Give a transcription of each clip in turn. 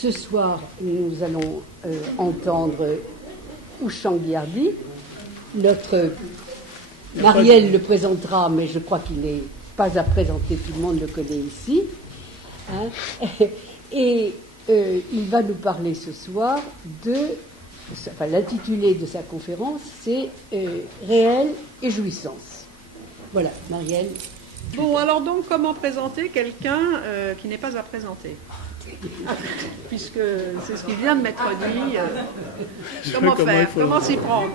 Ce soir, nous allons entendre Ushan Gyardi. Notre Marielle le présentera, mais je crois qu'il n'est pas à présenter, tout le monde le connaît ici. Hein. Et il va nous parler ce soir l'intitulé de sa conférence, c'est Réel et jouissance. Voilà, Marielle. Bon, alors donc, comment présenter quelqu'un qui n'est pas à présenter? Puisque c'est ce qu'il vient de m'être dit. Comment faire? Comment s'y prendre?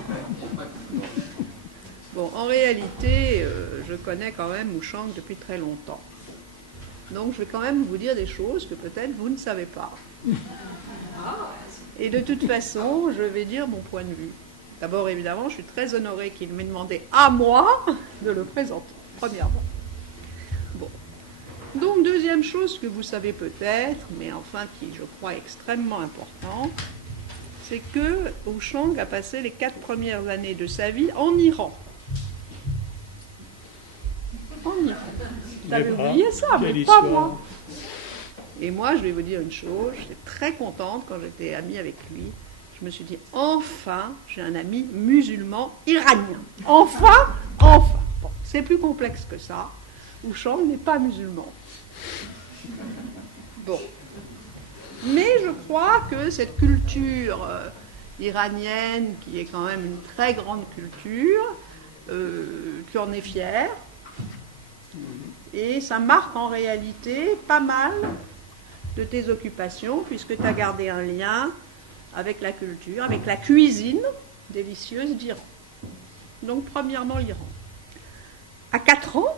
Bon, en réalité, je connais quand même Ushan depuis très longtemps. Donc, je vais quand même vous dire des choses que peut-être vous ne savez pas. Et de toute façon, je vais dire mon point de vue. D'abord, évidemment, je suis très honorée qu'il m'ait demandé à moi de le présenter, premièrement. Bon. Donc, deuxième chose que vous savez peut-être, mais enfin qui, je crois, est extrêmement important, c'est que Ushan a passé les 4 premières années de sa vie en Iran. En Iran. Vous avez oublié ça, mais pas moi. Et moi, je vais vous dire une chose, j'étais très contente quand j'étais amie avec lui. Je me suis dit, enfin, j'ai un ami musulman iranien. Enfin. Bon, c'est plus complexe que ça. Ushan n'est pas musulman. Bon. Mais je crois que cette culture iranienne, qui est quand même une très grande culture, tu en es fier. Et ça marque en réalité pas mal de tes occupations, puisque tu as gardé un lien avec la culture, avec la cuisine délicieuse d'Iran. Donc, premièrement, l'Iran. À 4 ans,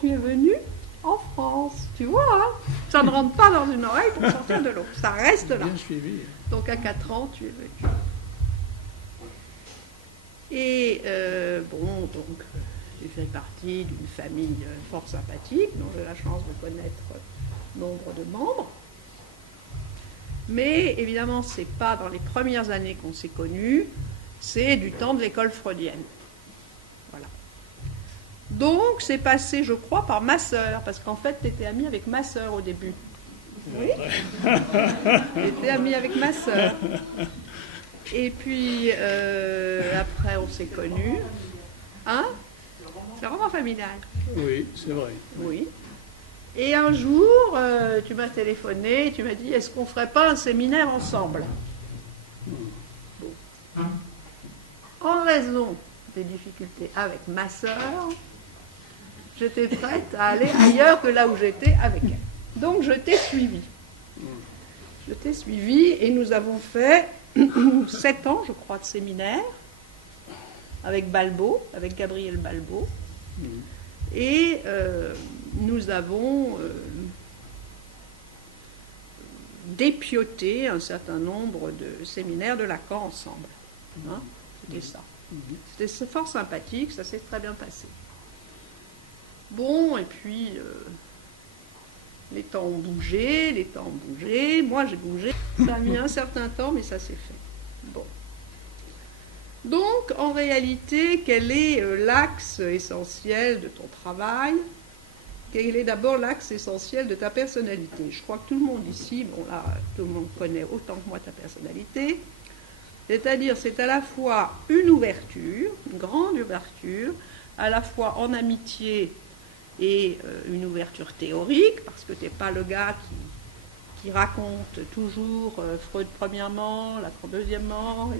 tu es venu en France. Tu vois, hein, ça ne rentre pas dans une oreille pour sortir de l'autre. Ça reste là. Bien suivi. Donc, à 4 ans, tu es venu. Et, donc, tu fais partie d'une famille fort sympathique, dont j'ai la chance de connaître nombre de membres. Mais évidemment, ce n'est pas dans les premières années qu'on s'est connus, c'est du temps de l'école freudienne. Voilà. Donc, c'est passé, je crois, par ma sœur, parce qu'en fait, tu étais amie avec ma sœur au début. Oui. Tu étais amie avec ma sœur. Et puis, après, on s'est connus. Hein? C'est un roman familial. Oui, c'est vrai. Oui. Et un jour, tu m'as téléphoné, tu m'as dit, est-ce qu'on ne ferait pas un séminaire ensemble? Bon. En raison des difficultés avec ma sœur, j'étais prête à aller ailleurs que là où j'étais avec elle. Donc je t'ai suivi. Je t'ai suivi et nous avons fait 7 ans, je crois, de séminaire avec Balbo, avec Gabriel Balbo. Et nous avons dépioté un certain nombre de séminaires de Lacan ensemble. Hein, c'était ça. C'était fort sympathique, ça s'est très bien passé. Bon, et puis les temps ont bougé, moi j'ai bougé. Ça a mis un certain temps, mais ça s'est fait. Bon. Donc, en réalité, quel est l'axe essentiel de ton travail? Quel est d'abord l'axe essentiel de ta personnalité? Je crois que tout le monde ici, bon là, tout le monde connaît autant que moi ta personnalité. C'est-à-dire, c'est à la fois une ouverture, une grande ouverture, à la fois en amitié et une ouverture théorique, parce que tu n'es pas le gars qui raconte toujours Freud premièrement, Lacan deuxièmement,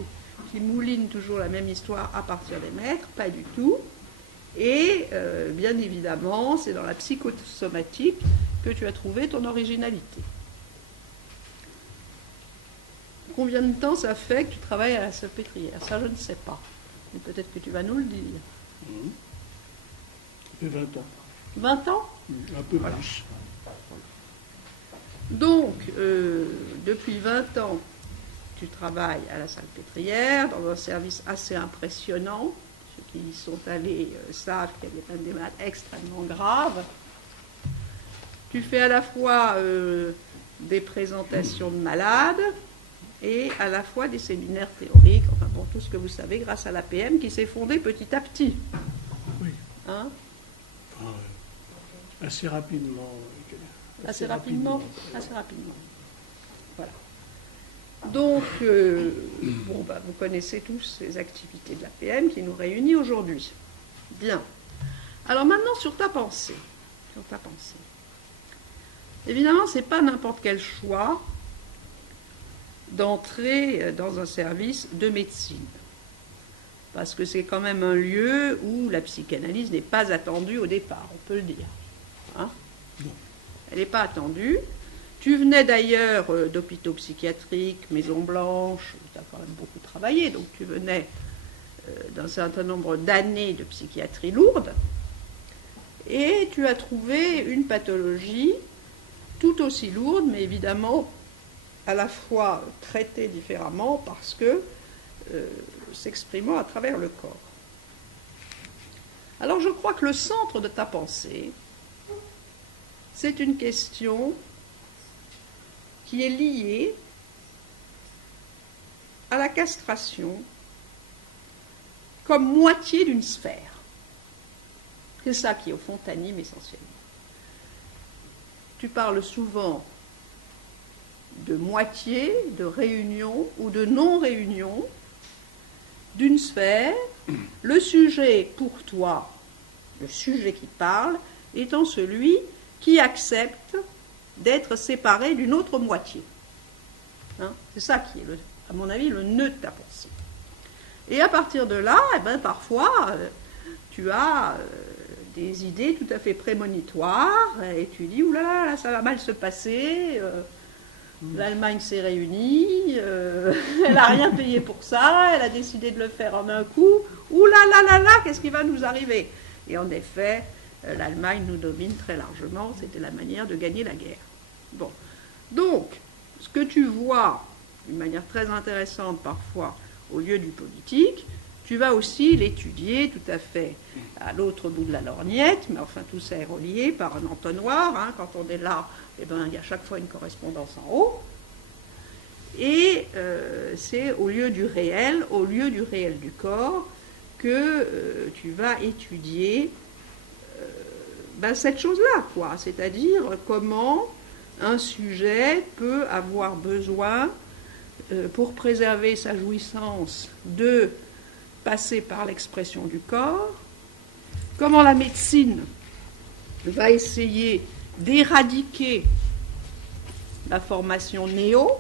qui mouline toujours la même histoire à partir des maîtres, pas du tout. Et bien évidemment, c'est dans la psychosomatique que tu as trouvé ton originalité. Combien de temps ça fait que tu travailles à la Salpêtrière? Ça, je ne sais pas. Mais peut-être que tu vas nous le dire. Ça fait 20 ans. 20 ans? Un peu plus. Donc, depuis 20 ans, tu travailles à la Salpêtrière, dans un service assez impressionnant. Ceux qui y sont allés savent qu'il y a des malades extrêmement graves. Tu fais à la fois des présentations de malades et à la fois des séminaires théoriques, enfin bon, tout ce que vous savez grâce à l'APM qui s'est fondée petit à petit. Oui. Hein? Enfin, assez rapidement. Assez rapidement. Voilà. Donc, vous connaissez tous ces activités de l'APM qui nous réunit aujourd'hui. Bien. Alors maintenant, sur ta pensée. Évidemment, ce n'est pas n'importe quel choix d'entrer dans un service de médecine. Parce que c'est quand même un lieu où la psychanalyse n'est pas attendue au départ, on peut le dire. Hein? Elle n'est pas attendue. Tu venais d'ailleurs d'hôpitaux psychiatriques, Maison Blanche, tu as quand même beaucoup travaillé, donc tu venais d'un certain nombre d'années de psychiatrie lourde, et tu as trouvé une pathologie tout aussi lourde, mais évidemment à la fois traitée différemment parce que s'exprimant à travers le corps. Alors je crois que le centre de ta pensée, c'est une question qui est liée à la castration comme moitié d'une sphère. C'est ça qui, au fond, t'anime essentiellement. Tu parles souvent de moitié, de réunion ou de non-réunion d'une sphère. Le sujet pour toi, le sujet qui parle, étant celui qui accepte d'être séparé d'une autre moitié. Hein, c'est ça qui est, à mon avis, le nœud de ta pensée. Et à partir de là, parfois, tu as des idées tout à fait prémonitoires, et tu dis, oulala, là, ça va mal se passer, l'Allemagne s'est réunie, elle n'a rien payé pour ça, elle a décidé de le faire en un coup, oulala, qu'est-ce qui va nous arriver? Et en effet, l'Allemagne nous domine très largement, c'était la manière de gagner la guerre. Bon. Donc, ce que tu vois, d'une manière très intéressante parfois, au lieu du politique, tu vas aussi l'étudier tout à fait à l'autre bout de la lorgnette, mais enfin tout ça est relié par un entonnoir, hein. Quand on est là, il y a chaque fois une correspondance en haut, et c'est au lieu du réel du corps, que tu vas étudier cette chose-là, quoi. C'est-à-dire comment un sujet peut avoir besoin, pour préserver sa jouissance, de passer par l'expression du corps, comment la médecine va essayer d'éradiquer la formation néo,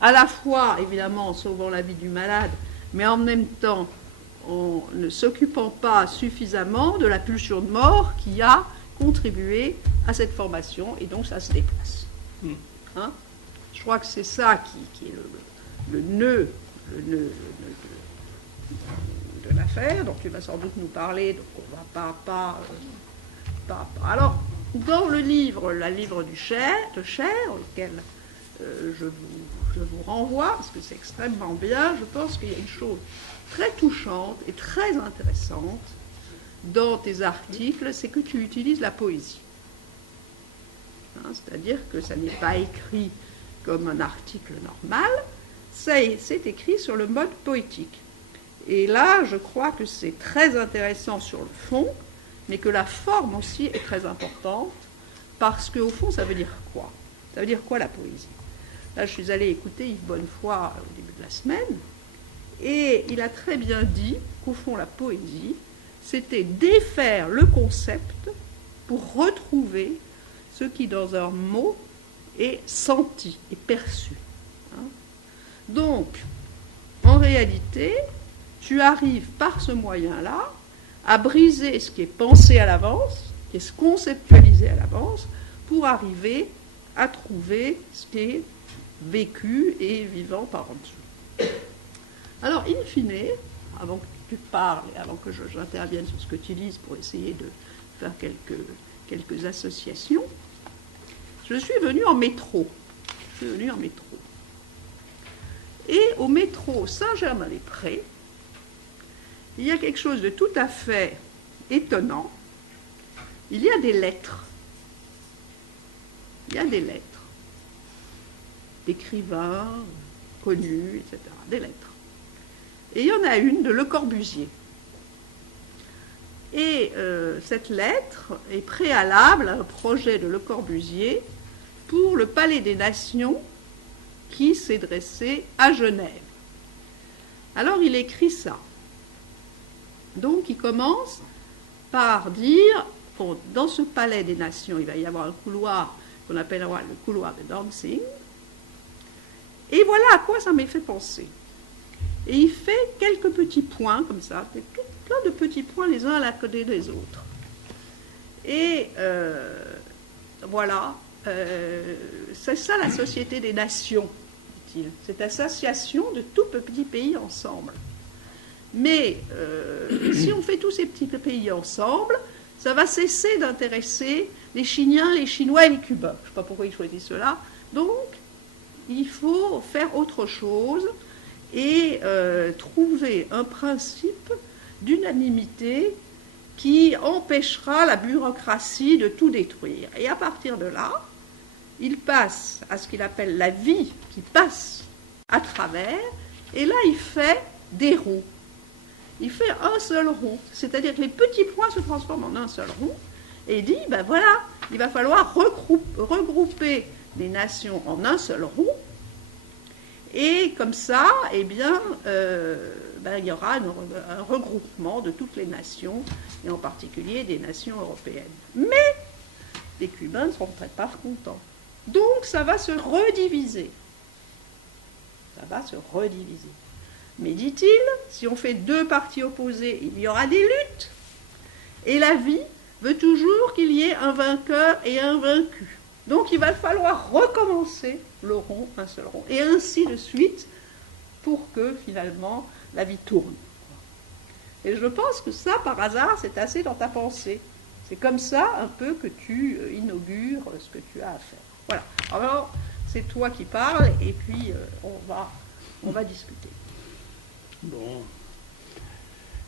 à la fois, évidemment, en sauvant la vie du malade, mais en même temps, en ne s'occupant pas suffisamment de la pulsion de mort qui a contribué à cette formation, et donc ça se déplace. Hein? Je crois que c'est ça qui est le nœud de l'affaire, dont tu vas sans doute nous parler, donc on ne va pas. Alors, dans le livre, de Cher, auquel je vous renvoie, parce que c'est extrêmement bien, je pense qu'il y a une chose très touchante et très intéressante dans tes articles, c'est que tu utilises la poésie. Hein, c'est-à-dire que ça n'est pas écrit comme un article normal, c'est écrit sur le mode poétique. Et là, je crois que c'est très intéressant sur le fond, mais que la forme aussi est très importante, parce qu'au fond, ça veut dire quoi? Ça veut dire quoi la poésie? Là, je suis allée écouter Yves Bonnefoy au début de la semaine, et il a très bien dit qu'au fond, la poésie, c'était défaire le concept pour retrouver ce qui, dans un mot, est senti et perçu. Hein? Donc, en réalité, tu arrives par ce moyen-là à briser ce qui est pensé à l'avance, qui est conceptualisé à l'avance, pour arriver à trouver ce qui est vécu et vivant par en dessous. Alors, in fine, avant que tu parles et avant que j'intervienne sur ce que tu dises pour essayer de faire quelques associations, je suis venue en métro. Et au métro Saint-Germain-les-Prés, il y a quelque chose de tout à fait étonnant. Il y a des lettres. D'écrivains connus, etc. Des lettres. Et il y en a une de Le Corbusier. Et cette lettre est préalable à un projet de Le Corbusier pour le Palais des Nations qui s'est dressé à Genève. Alors il écrit ça. Donc il commence par dire, bon, dans ce Palais des Nations, il va y avoir un couloir qu'on appellera le couloir de Danzig. Et voilà à quoi ça m'a fait penser. Et il fait quelques petits points comme ça, plein de petits points les uns à la côté des autres. Et voilà, c'est ça la Société des Nations, dit-il. Cette association de tout petits pays ensemble. Mais si on fait tous ces petits pays ensemble, ça va cesser d'intéresser les Chiniens, les Chinois et les Cubains. Je ne sais pas pourquoi ils choisissent cela. Donc, il faut faire autre chose et trouver un principe d'unanimité qui empêchera la bureaucratie de tout détruire. Et à partir de là, il passe à ce qu'il appelle la vie qui passe à travers, et là il fait des ronds. Il fait un seul rond, c'est-à-dire que les petits points se transforment en un seul rond, et il dit, ben voilà, il va falloir regrouper les nations en un seul rond, et comme ça, eh bien, il y aura un regroupement de toutes les nations, et en particulier des nations européennes. Mais les Cubains ne seront peut-être pas contents. Donc ça va se rediviser. Ça va se rediviser. Mais dit-il, si on fait deux partis opposés, il y aura des luttes. Et la vie veut toujours qu'il y ait un vainqueur et un vaincu. Donc il va falloir recommencer le rond, un seul rond, et ainsi de suite, pour que finalement la vie tourne. Et je pense que ça, par hasard, c'est assez dans ta pensée. C'est comme ça un peu que tu inaugures ce que tu as à faire. Voilà. Alors, c'est toi qui parles, et puis on va discuter. Bon.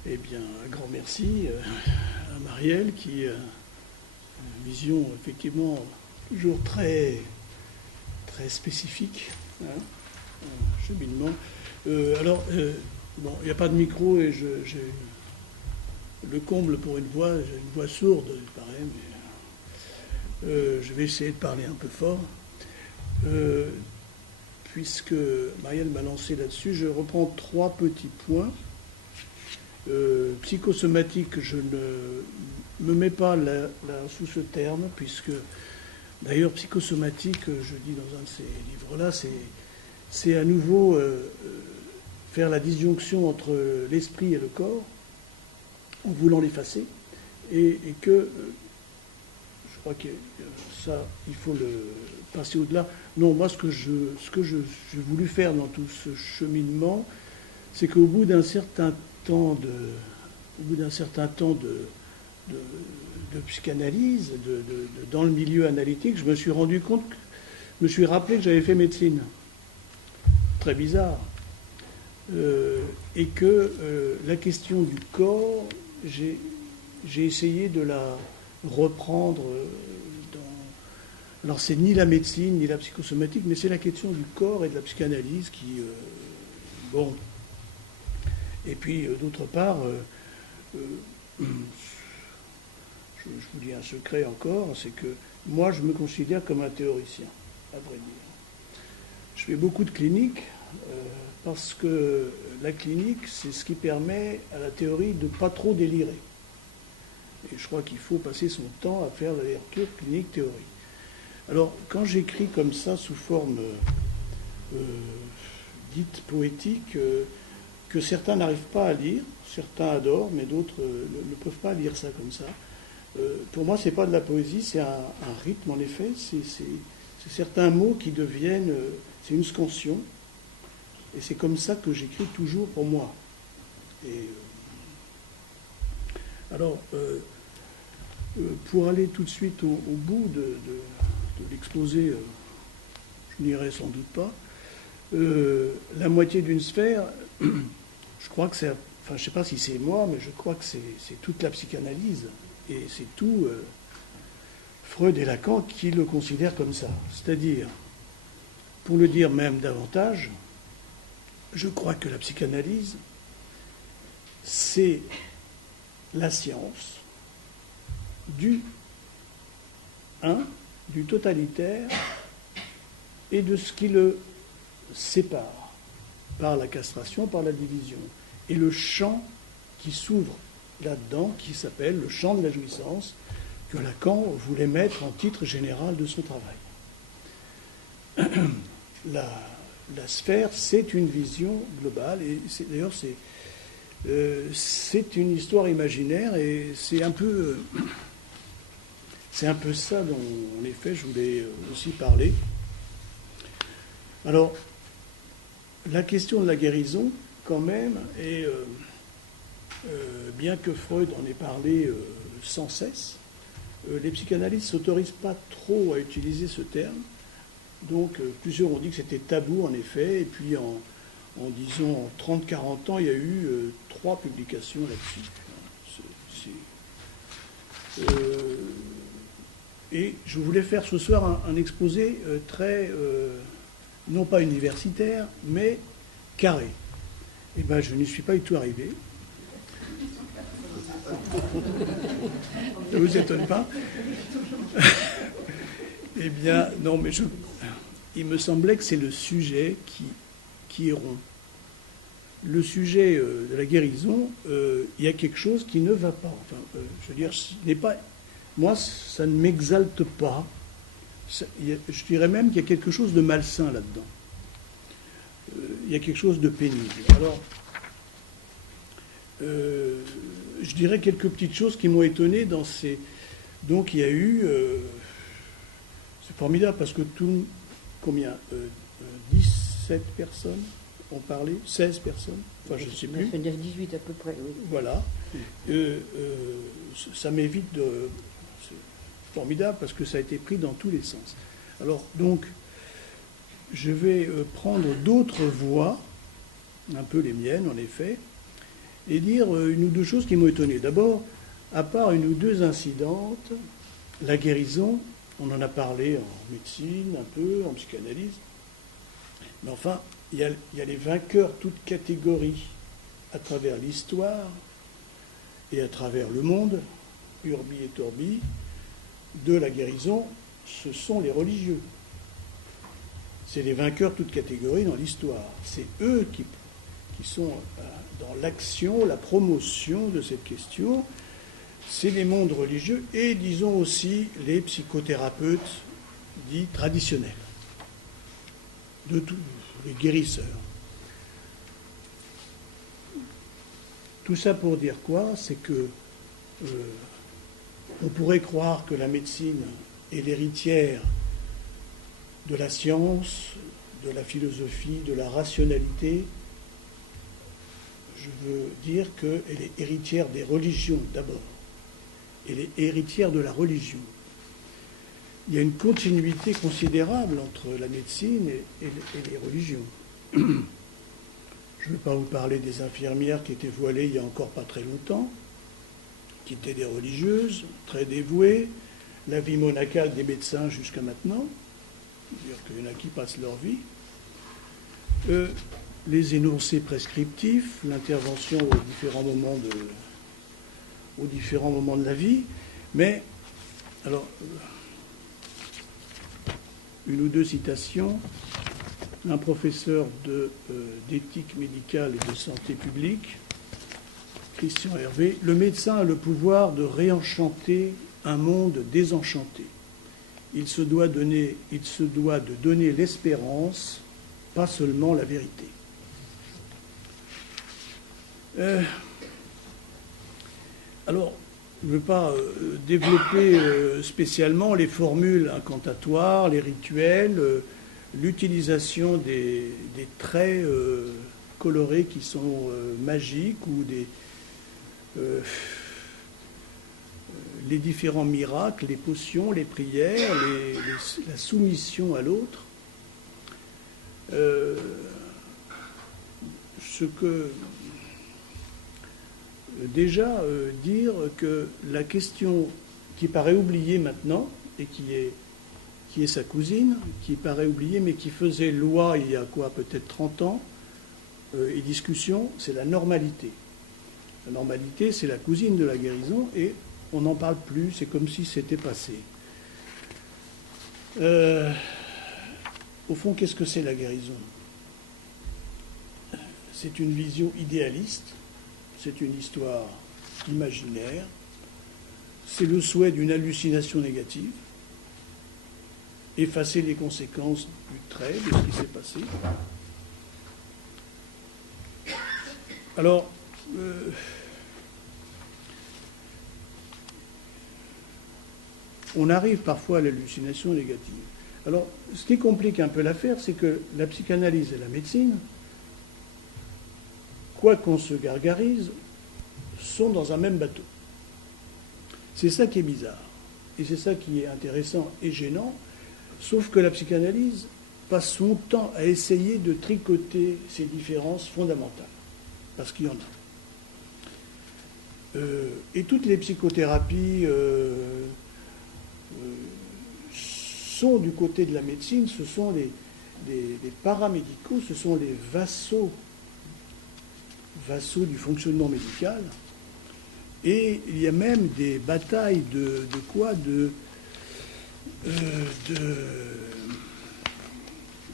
Eh bien, un grand merci à Marielle qui a une vision effectivement toujours très, très spécifique, hein, un cheminement. Bon, il n'y a pas de micro et j'ai le comble pour une voix, j'ai une voix sourde, il paraît, mais je vais essayer de parler un peu fort. Puisque Marielle m'a lancé là-dessus, je reprends 3 petits points. Psychosomatique, je ne me mets pas là sous ce terme, puisque d'ailleurs psychosomatique, je dis dans un de ces livres-là, c'est à nouveau faire la disjonction entre l'esprit et le corps, en voulant l'effacer, et que je crois que ça, il faut le passer au-delà. Non, moi, ce que j'ai voulu faire dans tout ce cheminement, c'est qu'au bout d'un certain temps de psychanalyse, dans le milieu analytique, je me suis rendu compte, je me suis rappelé que j'avais fait médecine. Très bizarre. Et que la question du corps, j'ai essayé de la reprendre alors c'est ni la médecine, ni la psychosomatique, mais c'est la question du corps et de la psychanalyse qui... bon. Et puis, d'autre part, je vous dis un secret encore, c'est que moi, je me considère comme un théoricien, à vrai dire. Je fais beaucoup de cliniques, parce que la clinique, c'est ce qui permet à la théorie de ne pas trop délirer. Et je crois qu'il faut passer son temps à faire l'aller-retour clinique-théorie. Alors, quand j'écris comme ça, sous forme dite poétique, que certains n'arrivent pas à lire, certains adorent, mais d'autres ne peuvent pas lire ça comme ça, pour moi, c'est pas de la poésie, c'est un rythme, en effet, c'est certains mots qui deviennent... c'est une scansion, et c'est comme ça que j'écris toujours pour moi. Et alors, pour aller tout de suite au bout de l'exposé, je n'irai sans doute pas. La moitié d'une sphère, je crois que c'est... Enfin, je ne sais pas si c'est moi, mais je crois que c'est toute la psychanalyse. Et c'est tout Freud et Lacan qui le considèrent comme ça. C'est-à-dire, pour le dire même davantage, je crois que la psychanalyse, c'est la science du totalitaire et de ce qui le sépare par la castration, par la division. Et le champ qui s'ouvre là-dedans, qui s'appelle le champ de la jouissance, que Lacan voulait mettre en titre général de son travail. La sphère, c'est une vision globale, et d'ailleurs c'est une histoire imaginaire, et c'est un peu ça dont, en effet, je voulais aussi parler. Alors, la question de la guérison, quand même, et bien que Freud en ait parlé sans cesse, les psychanalystes ne s'autorisent pas trop à utiliser ce terme. Donc, plusieurs ont dit que c'était tabou, en effet, et puis disons, en 30-40 ans, il y a eu 3 publications là-dessus. Et je voulais faire ce soir un exposé très, non pas universitaire, mais carré. Eh bien, je n'y suis pas du tout arrivé. Ça ne vous étonne pas? Eh bien, non, mais il me semblait que c'est le sujet qui est rond. Le sujet de la guérison, il y a quelque chose qui ne va pas. Enfin, je veux dire, moi, ça ne m'exalte pas. Je dirais même qu'il y a quelque chose de malsain là-dedans. Il y a quelque chose de pénible. Alors, je dirais quelques petites choses qui m'ont étonné dans ces... Donc, il y a eu... c'est formidable parce que combien 17 personnes ont parlé, 16 personnes, enfin je ne sais plus. 9-18 à peu près, oui. Voilà. Ça m'évite de... C'est formidable parce que ça a été pris dans tous les sens. Alors, donc, je vais prendre d'autres voix, un peu les miennes en effet, et dire une ou deux choses qui m'ont étonné. D'abord, à part une ou deux incidentes, la guérison, on en a parlé en médecine, un peu, en psychanalyse, mais enfin, il y a les vainqueurs, toutes catégories, à travers l'histoire et à travers le monde, urbi et torbi, de la guérison, ce sont les religieux. C'est les vainqueurs, toutes catégories, dans l'histoire. C'est eux qui sont dans l'action, la promotion de cette question. C'est les mondes religieux et, disons aussi, les psychothérapeutes dits traditionnels, de tous les guérisseurs. Tout ça pour dire quoi? C'est que on pourrait croire que la médecine est l'héritière de la science, de la philosophie, de la rationalité. Je veux dire qu'elle est héritière des religions d'abord. Elle est héritière de la religion. Il y a une continuité considérable entre la médecine et les religions. Je ne vais pas vous parler des infirmières qui étaient voilées il n'y a encore pas très longtemps, qui étaient des religieuses, très dévouées, la vie monacale des médecins jusqu'à maintenant, c'est-à-dire qu'il y en a qui passent leur vie, les énoncés prescriptifs, l'intervention aux différents moments de la vie, mais, alors, une ou deux citations. Un professeur d'éthique médicale et de santé publique, Christian Hervé, le médecin a le pouvoir de réenchanter un monde désenchanté. Il se doit de donner l'espérance, pas seulement la vérité. Alors, je ne veux pas développer spécialement les formules incantatoires, les rituels, l'utilisation des traits colorés qui sont magiques ou les différents miracles, les potions, les prières, la soumission à l'autre. Déjà dire que la question qui paraît oubliée maintenant et qui est sa cousine, qui paraît oubliée mais qui faisait loi il y a peut-être 30 ans, et discussion, c'est la normalité. La normalité, c'est la cousine de la guérison et on n'en parle plus, c'est comme si c'était passé. Au fond, qu'est-ce que c'est la guérison? C'est une vision idéaliste, c'est une histoire imaginaire, c'est le souhait d'une hallucination négative, effacer les conséquences du trait, de ce qui s'est passé. Alors, on arrive parfois à l'hallucination négative. Alors, ce qui complique un peu l'affaire, c'est que la psychanalyse et la médecine, quoi qu'on se gargarise, sont dans un même bateau. C'est ça qui est bizarre. Et c'est ça qui est intéressant et gênant, sauf que la psychanalyse passe son temps à essayer de tricoter ces différences fondamentales, parce qu'il y en a. Et toutes les psychothérapies sont du côté de la médecine, ce sont des paramédicaux, ce sont les vassaux du fonctionnement médical. Et il y a même des batailles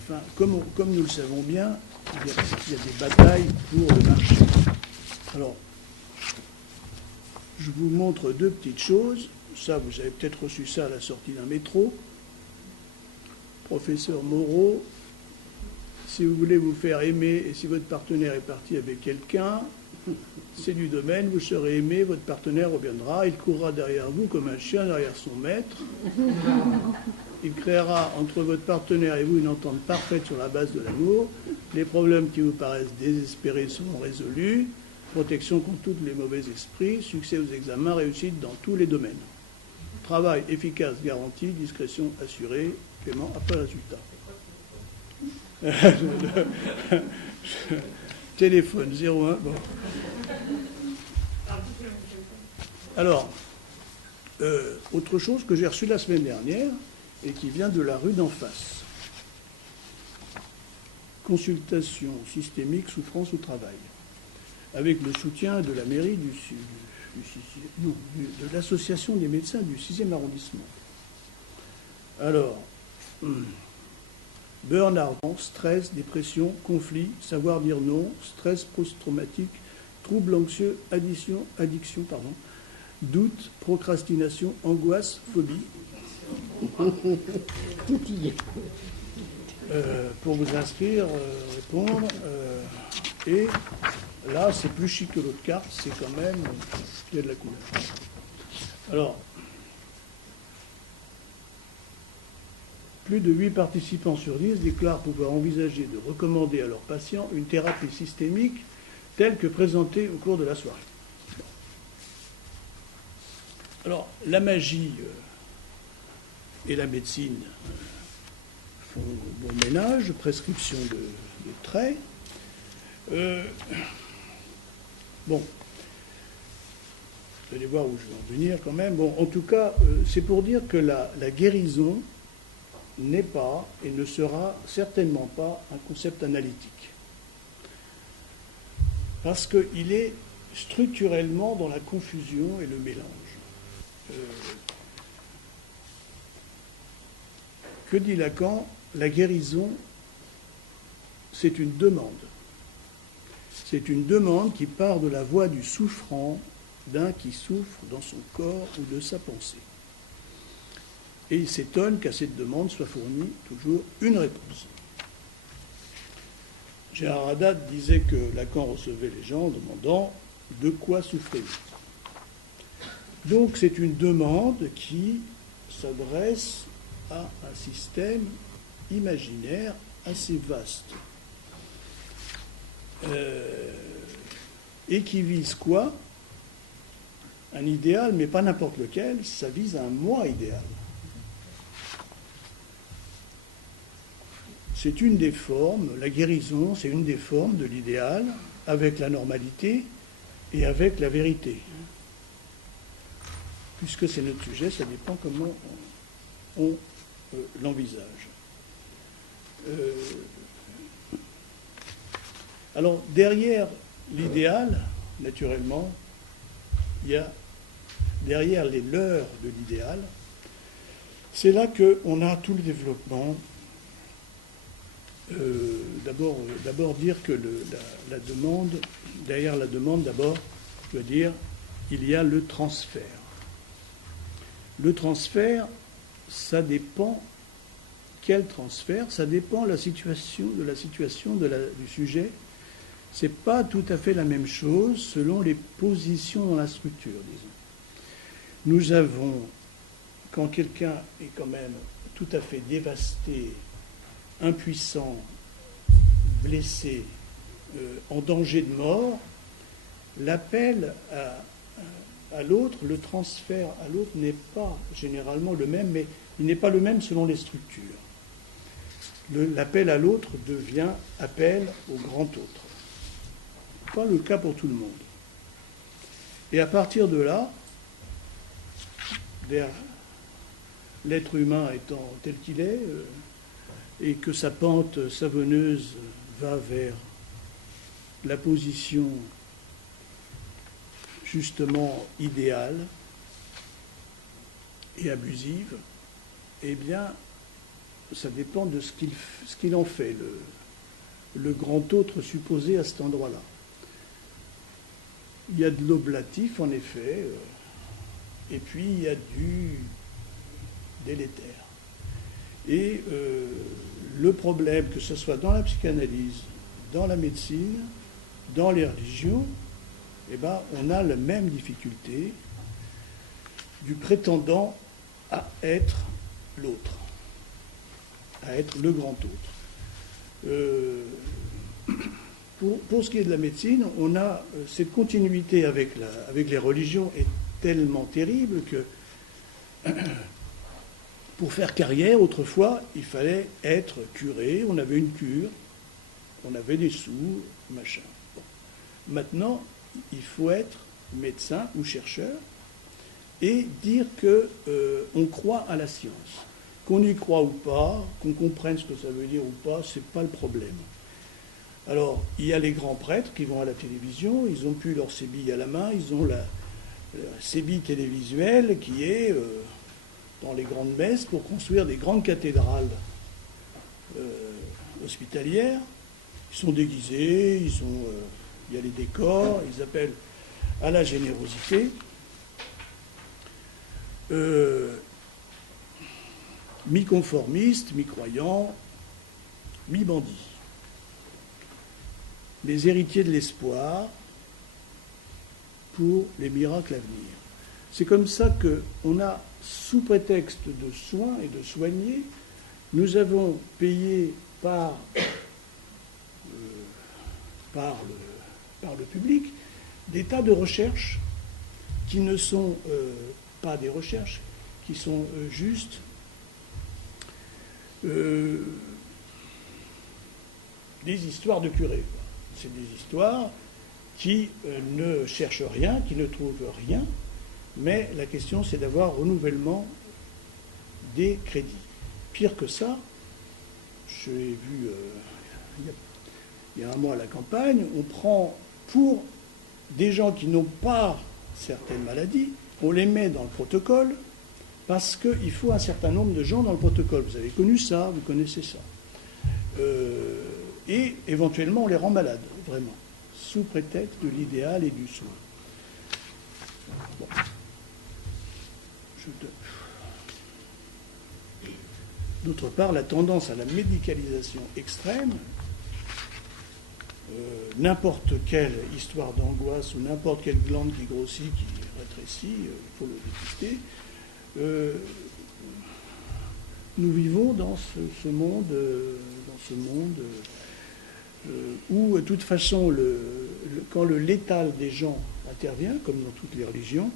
enfin, comme nous le savons bien, il y a des batailles pour le marché. Alors, je vous montre deux petites choses. Ça, vous avez peut-être reçu ça à la sortie d'un métro. Professeur Moreau, si vous voulez vous faire aimer et si votre partenaire est parti avec quelqu'un, c'est du domaine, vous serez aimé, votre partenaire reviendra, il courra derrière vous comme un chien derrière son maître. Il créera entre votre partenaire et vous une entente parfaite sur la base de l'amour. Les problèmes qui vous paraissent désespérés seront résolus. Protection contre tous les mauvais esprits, succès aux examens, réussite dans tous les domaines. Travail efficace garanti, discrétion assurée, paiement après résultat. Téléphone 01. Bon. Alors, autre chose que j'ai reçue la semaine dernière et qui vient de la rue d'en face. Consultation systémique, souffrance au travail. Avec le soutien de la mairie de l'association des médecins du 6e arrondissement. Alors, burn-out, stress, dépression, conflit, savoir dire non, stress post-traumatique, troubles anxieux, addiction, doute, procrastination, angoisse, phobie. Tout y est. Pour vous inscrire, répondre, et là, c'est plus chic que l'autre carte, c'est quand même, il y a de la couleur. Alors, plus de 8 participants sur 10 déclarent pouvoir envisager de recommander à leurs patients une thérapie systémique telle que présentée au cours de la soirée. Alors, la magie et la médecine font bon ménage, prescription de traits. Bon, vous allez voir où je vais en venir quand même. Bon, en tout cas, c'est pour dire que la guérison n'est pas et ne sera certainement pas un concept analytique. Parce qu'il est structurellement dans la confusion et le mélange. Que dit Lacan? La guérison, c'est une demande. C'est une demande qui part de la voix du souffrant, d'un qui souffre dans son corps ou de sa pensée. Et il s'étonne qu'à cette demande soit fournie toujours une réponse. Gérard Haddad disait que Lacan recevait les gens en demandant « De quoi souffrez-vous » Donc c'est une demande qui s'adresse à un système imaginaire assez vaste. Et qui vise quoi? Un idéal, mais pas n'importe lequel, ça vise un moi idéal. C'est une des formes, la guérison, c'est une des formes de l'idéal, avec la normalité et avec la vérité. Puisque c'est notre sujet, ça dépend comment on l'envisage. Alors, derrière l'idéal, naturellement, il y a derrière les leurres de l'idéal, c'est là qu'on a tout le développement D'abord dire que la demande, derrière la demande, d'abord, je veux dire, il y a le transfert. Le transfert, ça dépend. Quel transfert? Ça dépend de la situation du sujet. Ce n'est pas tout à fait la même chose selon les positions dans la structure, disons. Nous avons, quand quelqu'un est quand même tout à fait dévasté, impuissant, blessé, en danger de mort, l'appel à l'autre, le transfert à l'autre n'est pas généralement le même, mais il n'est pas le même selon les structures. L'appel à l'autre devient appel au grand autre. Pas le cas pour tout le monde. Et à partir de là, l'être humain étant tel qu'il est, et que sa pente savonneuse va vers la position justement idéale et abusive, eh bien, ça dépend de ce qu'il en fait, le grand autre supposé à cet endroit-là. Il y a de l'oblatif, en effet, et puis il y a du délétère. Et le problème, que ce soit dans la psychanalyse, dans la médecine, dans les religions, eh ben, on a la même difficulté du prétendant à être l'autre, à être le grand autre. Pour ce qui est de la médecine, on a cette continuité avec les religions est tellement terrible que pour faire carrière, autrefois, il fallait être curé, on avait une cure, on avait des sous, machin. Bon. Maintenant, il faut être médecin ou chercheur et dire qu'on croit à la science. Qu'on y croit ou pas, qu'on comprenne ce que ça veut dire ou pas, c'est pas le problème. Alors, il y a les grands prêtres qui vont à la télévision, ils ont plus leur sébille à la main, ils ont la sébille télévisuelle qui est dans les grandes messes pour construire des grandes cathédrales hospitalières. Ils sont déguisés, il y a les décors, ils appellent à la générosité. Mi-conformistes, mi-croyants, mi-bandits. Les héritiers de l'espoir pour les miracles à venir. C'est comme ça qu'on a, sous prétexte de soins et de soigner, nous avons payé par le public des tas de recherches qui ne sont pas des recherches, qui sont juste des histoires de curés. C'est des histoires qui ne cherchent rien, qui ne trouvent rien, mais la question c'est d'avoir renouvellement des crédits. Pire que ça, je l'ai vu il y a un mois à la campagne, on prend pour des gens qui n'ont pas certaines maladies, on les met dans le protocole parce qu'il faut un certain nombre de gens dans le protocole. Vous avez connu ça, vous connaissez ça. Et éventuellement on les rend malades, vraiment, sous prétexte de l'idéal et du soin. Bon. D'autre part, la tendance à la médicalisation extrême, n'importe quelle histoire d'angoisse ou n'importe quelle glande qui grossit, qui rétrécit, il faut le dépister. Nous vivons dans ce monde où, de toute façon, quand le létal des gens intervient, comme dans toutes les religions,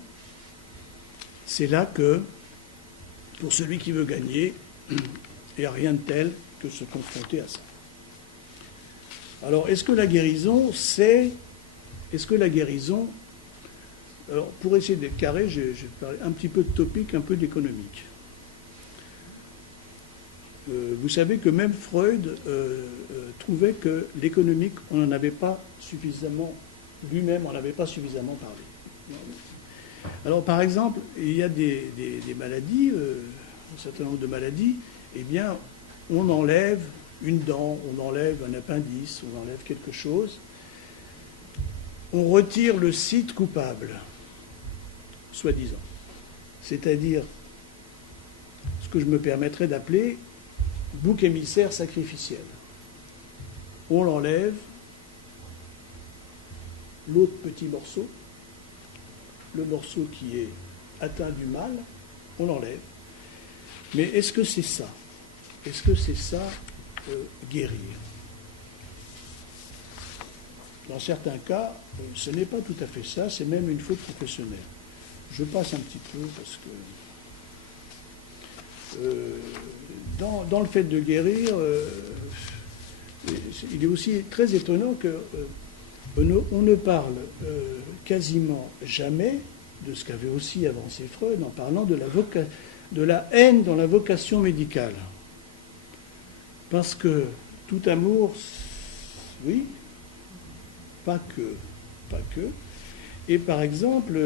c'est là que, pour celui qui veut gagner, il n'y a rien de tel que se confronter à ça. Alors, est-ce que la guérison, alors, pour essayer d'être carré, je vais parler un petit peu de topique, un peu d'économique. Vous savez que même Freud trouvait que l'économique, on n'en avait pas suffisamment, lui-même, on n'avait pas suffisamment parlé. Alors, par exemple, il y a des maladies, un certain nombre de maladies, eh bien, on enlève une dent, on enlève un appendice, on enlève quelque chose, on retire le site coupable, soi-disant. C'est-à-dire ce que je me permettrais d'appeler bouc émissaire sacrificiel. On l'enlève, l'autre petit morceau, le morceau qui est atteint du mal, on l'enlève. Mais est-ce que c'est ça? Est-ce que c'est ça, guérir? Dans certains cas, ce n'est pas tout à fait ça, c'est même une faute professionnelle. Je passe un petit peu parce que dans le fait de guérir, il est aussi très étonnant qu'on ne parle quasiment jamais de ce qu'avait aussi avancé Freud en parlant de la haine dans la vocation médicale. Parce que tout amour, oui, pas que. Et par exemple,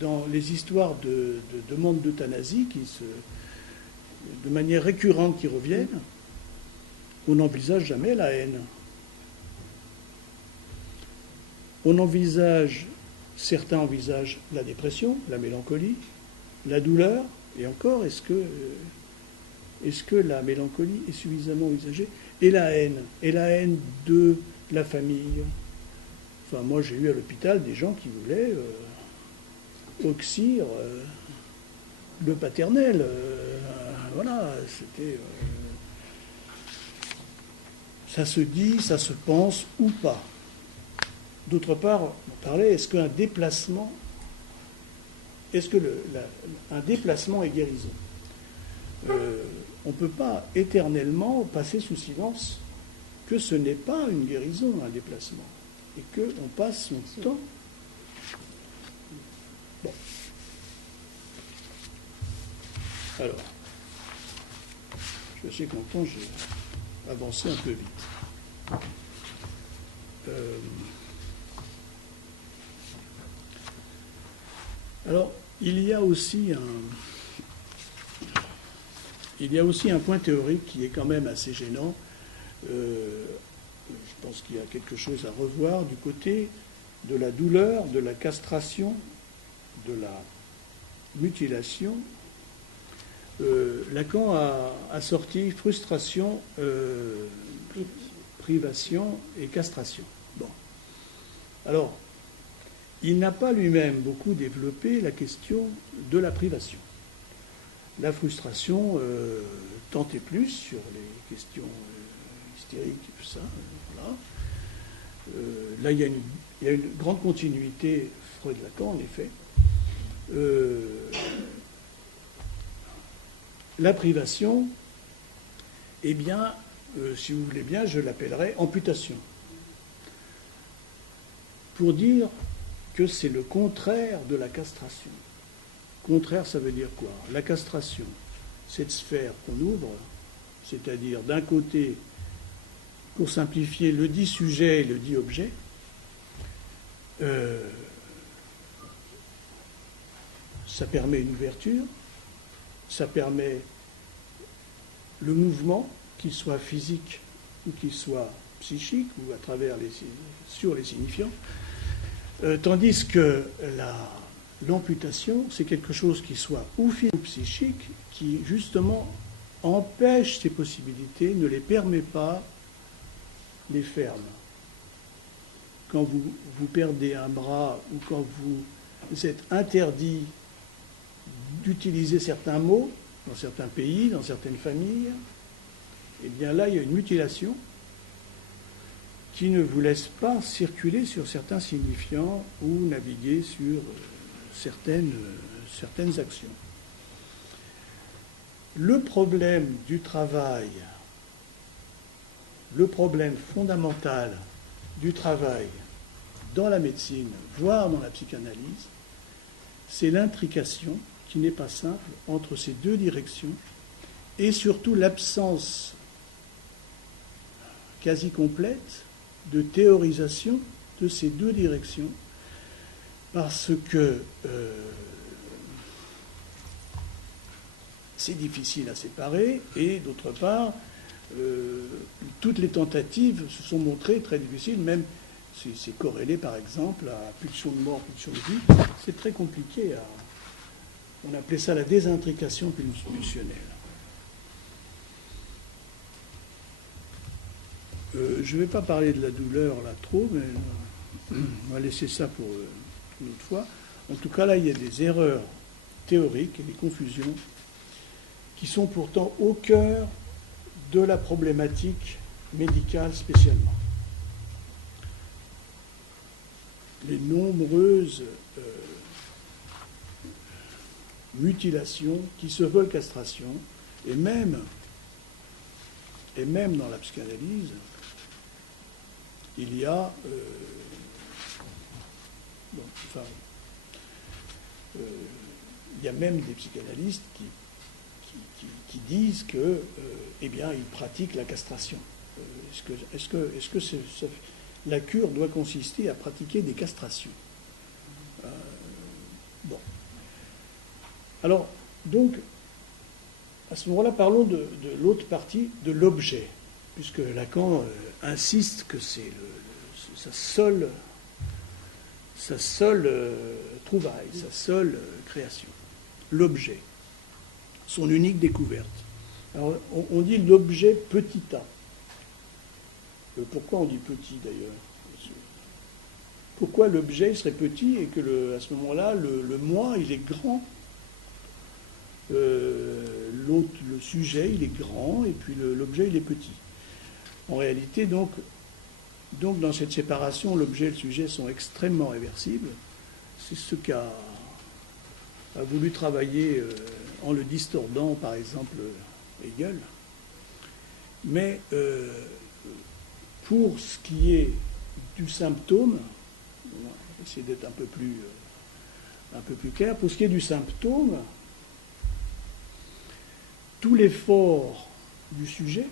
dans les histoires de demandes d'euthanasie de manière récurrente qui reviennent, on n'envisage jamais la haine. Certains envisagent la dépression, la mélancolie, la douleur, et encore, est-ce que la mélancolie est suffisamment envisagée? Et la haine de la famille. Enfin, moi, j'ai eu à l'hôpital des gens qui voulaient oxyre le paternel. Voilà, c'était... ça se dit, ça se pense ou pas. D'autre part, on parlait, est-ce qu'un déplacement... un déplacement est guérison? On ne peut pas éternellement passer sous silence que ce n'est pas une guérison, un déplacement, et qu'on passe son temps. Bon. Alors, je suis content, j'ai avancé un peu vite. Alors, il y a aussi un point théorique qui est quand même assez gênant. Je pense qu'il y a quelque chose à revoir du côté de la douleur, de la castration, de la mutilation. Lacan a sorti frustration, privation et castration. Bon. Alors, il n'a pas lui-même beaucoup développé la question de la privation. La frustration, tant et plus sur les questions hystériques et tout ça. Voilà. Là, il y a une grande continuité Freud-Lacan, en effet. La privation, eh bien, si vous voulez bien, je l'appellerais amputation. Pour dire que c'est le contraire de la castration. Contraire, ça veut dire quoi? La castration, cette sphère qu'on ouvre, c'est-à-dire d'un côté, pour simplifier, le dit sujet et le dit objet, ça permet une ouverture, ça permet le mouvement, qu'il soit physique ou qu'il soit psychique, ou à travers sur les signifiants, tandis que l'amputation, c'est quelque chose qui soit ou physique ou psychique, qui justement empêche ces possibilités, ne les permet pas, les ferme. Quand vous perdez un bras ou quand vous êtes interdit d'utiliser certains mots dans certains pays, dans certaines familles, eh bien là, il y a une mutilation qui ne vous laisse pas circuler sur certains signifiants ou naviguer sur certaines actions. Le problème du travail, le problème fondamental du travail dans la médecine, voire dans la psychanalyse, c'est l'intrication qui n'est pas simple entre ces deux directions et surtout l'absence quasi complète de théorisation de ces deux directions, parce que c'est difficile à séparer, et d'autre part, toutes les tentatives se sont montrées très difficiles, même c'est corrélé par exemple à pulsion de mort, pulsion de vie. C'est très compliqué. On appelait ça la désintrication pulsionnelle. Je ne vais pas parler de la douleur là trop, mais on va laisser ça pour une autre fois. En tout cas, là, il y a des erreurs théoriques et des confusions qui sont pourtant au cœur de la problématique médicale spécialement. Les nombreuses mutilations qui se veulent castration, et même dans la psychanalyse, il y a il y a même des psychanalystes qui disent que, eh bien, ils pratiquent la castration. Est-ce que la cure doit consister à pratiquer des castrations? Bon. Alors, donc, à ce moment-là, parlons de l'autre partie, de l'objet, puisque Lacan insiste que c'est sa seule trouvaille, sa seule création. L'objet, son unique découverte. Alors, on dit l'objet petit a. Pourquoi on dit petit d'ailleurs? Pourquoi l'objet serait petit et que à ce moment-là, le moi, il est grand? Le sujet, il est grand et puis l'objet, il est petit. En réalité, donc dans cette séparation, l'objet et le sujet sont extrêmement réversibles. C'est ce qu'a voulu travailler en le distordant, par exemple, Hegel. Mais pour ce qui est du symptôme, on va essayer d'être un peu plus clair, pour ce qui est du symptôme, tout l'effort du sujet,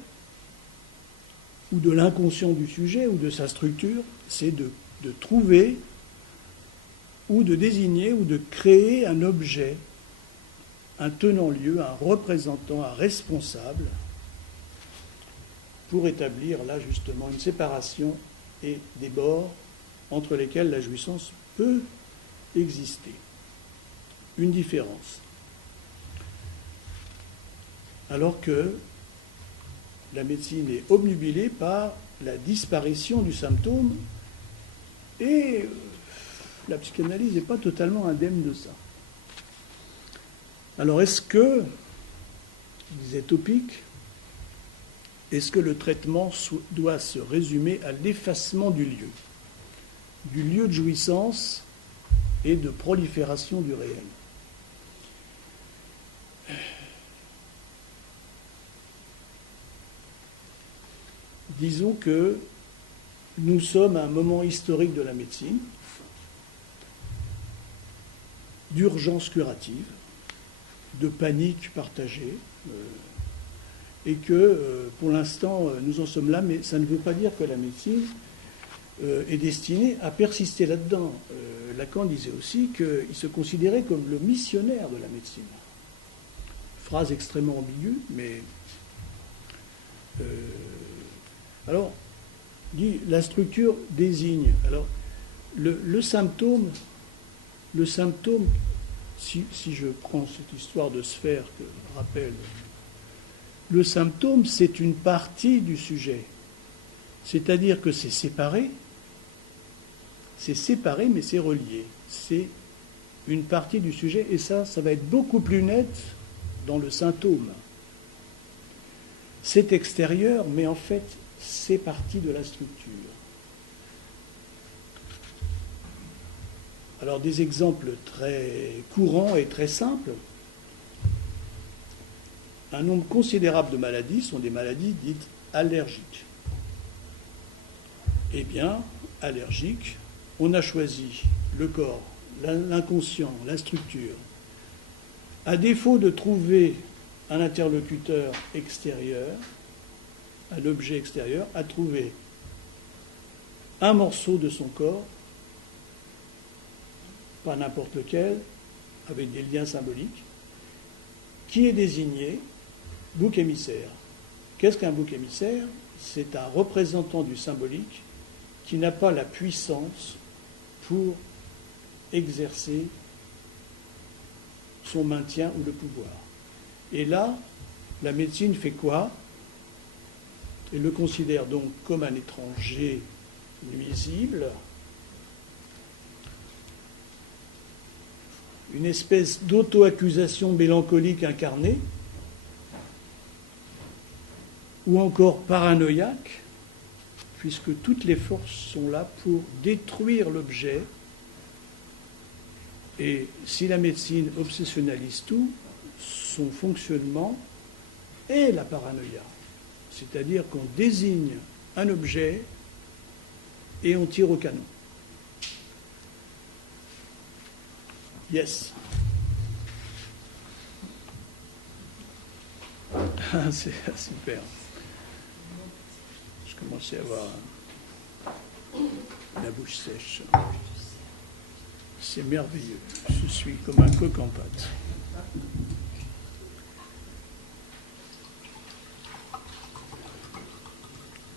ou de l'inconscient du sujet, ou de sa structure, c'est de trouver, ou de désigner, ou de créer un objet, un tenant-lieu, un représentant, un responsable, pour établir là justement une séparation et des bords entre lesquels la jouissance peut exister. Une différence. Alors que la médecine est obnubilée par la disparition du symptôme et la psychanalyse n'est pas totalement indemne de ça. Alors est-ce que, disait Topic, est-ce que le traitement doit se résumer à l'effacement du lieu de jouissance et de prolifération du réel? Disons que nous sommes à un moment historique de la médecine, d'urgence curative, de panique partagée, et que pour l'instant nous en sommes là, mais ça ne veut pas dire que la médecine est destinée à persister là-dedans. Lacan disait aussi qu'il se considérait comme le missionnaire de la médecine. Phrase extrêmement ambiguë, mais... alors, dit la structure désigne. Alors, le symptôme, si je prends cette histoire de sphère que je rappelle, le symptôme, c'est une partie du sujet. C'est-à-dire que c'est séparé, mais c'est relié. C'est une partie du sujet, et ça va être beaucoup plus net dans le symptôme. C'est extérieur, mais en fait, c'est partie de la structure. Alors, des exemples très courants et très simples. Un nombre considérable de maladies sont des maladies dites allergiques. Eh bien, allergique, on a choisi le corps, l'inconscient, la structure. À défaut de trouver un interlocuteur extérieur, un objet extérieur, à trouver un morceau de son corps, pas n'importe lequel, avec des liens symboliques, qui est désigné bouc émissaire. Qu'est-ce qu'un bouc émissaire? c'est un représentant du symbolique qui n'a pas la puissance pour exercer son maintien ou le pouvoir. Et là, la médecine fait quoi? Elle le considère donc comme un étranger nuisible, une espèce d'auto-accusation mélancolique incarnée, ou encore paranoïaque, puisque toutes les forces sont là pour détruire l'objet. Et si la médecine obsessionnalise tout, son fonctionnement est la paranoïa. C'est-à-dire qu'on désigne un objet et on tire au canon. Yes. C'est super. Je commençais à avoir la bouche sèche. C'est merveilleux. Je suis comme un coq en pâte.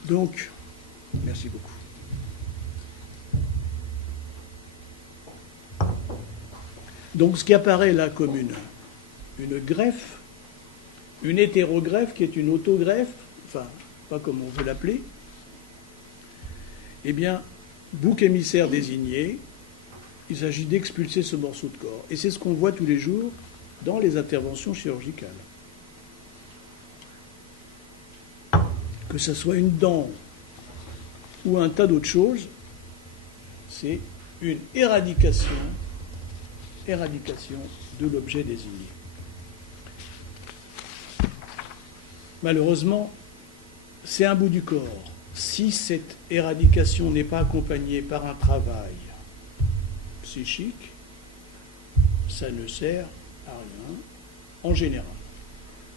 Donc, merci beaucoup. Donc, ce qui apparaît là comme une greffe, une hétérogreffe qui est une autogreffe, enfin, pas comme on veut l'appeler, eh bien, bouc émissaire désigné, il s'agit d'expulser ce morceau de corps. Et c'est ce qu'on voit tous les jours dans les interventions chirurgicales. Que ce soit une dent ou un tas d'autres choses, c'est une éradication de l'objet désigné. Malheureusement, c'est un bout du corps. Si cette éradication n'est pas accompagnée par un travail psychique, ça ne sert à rien, en général.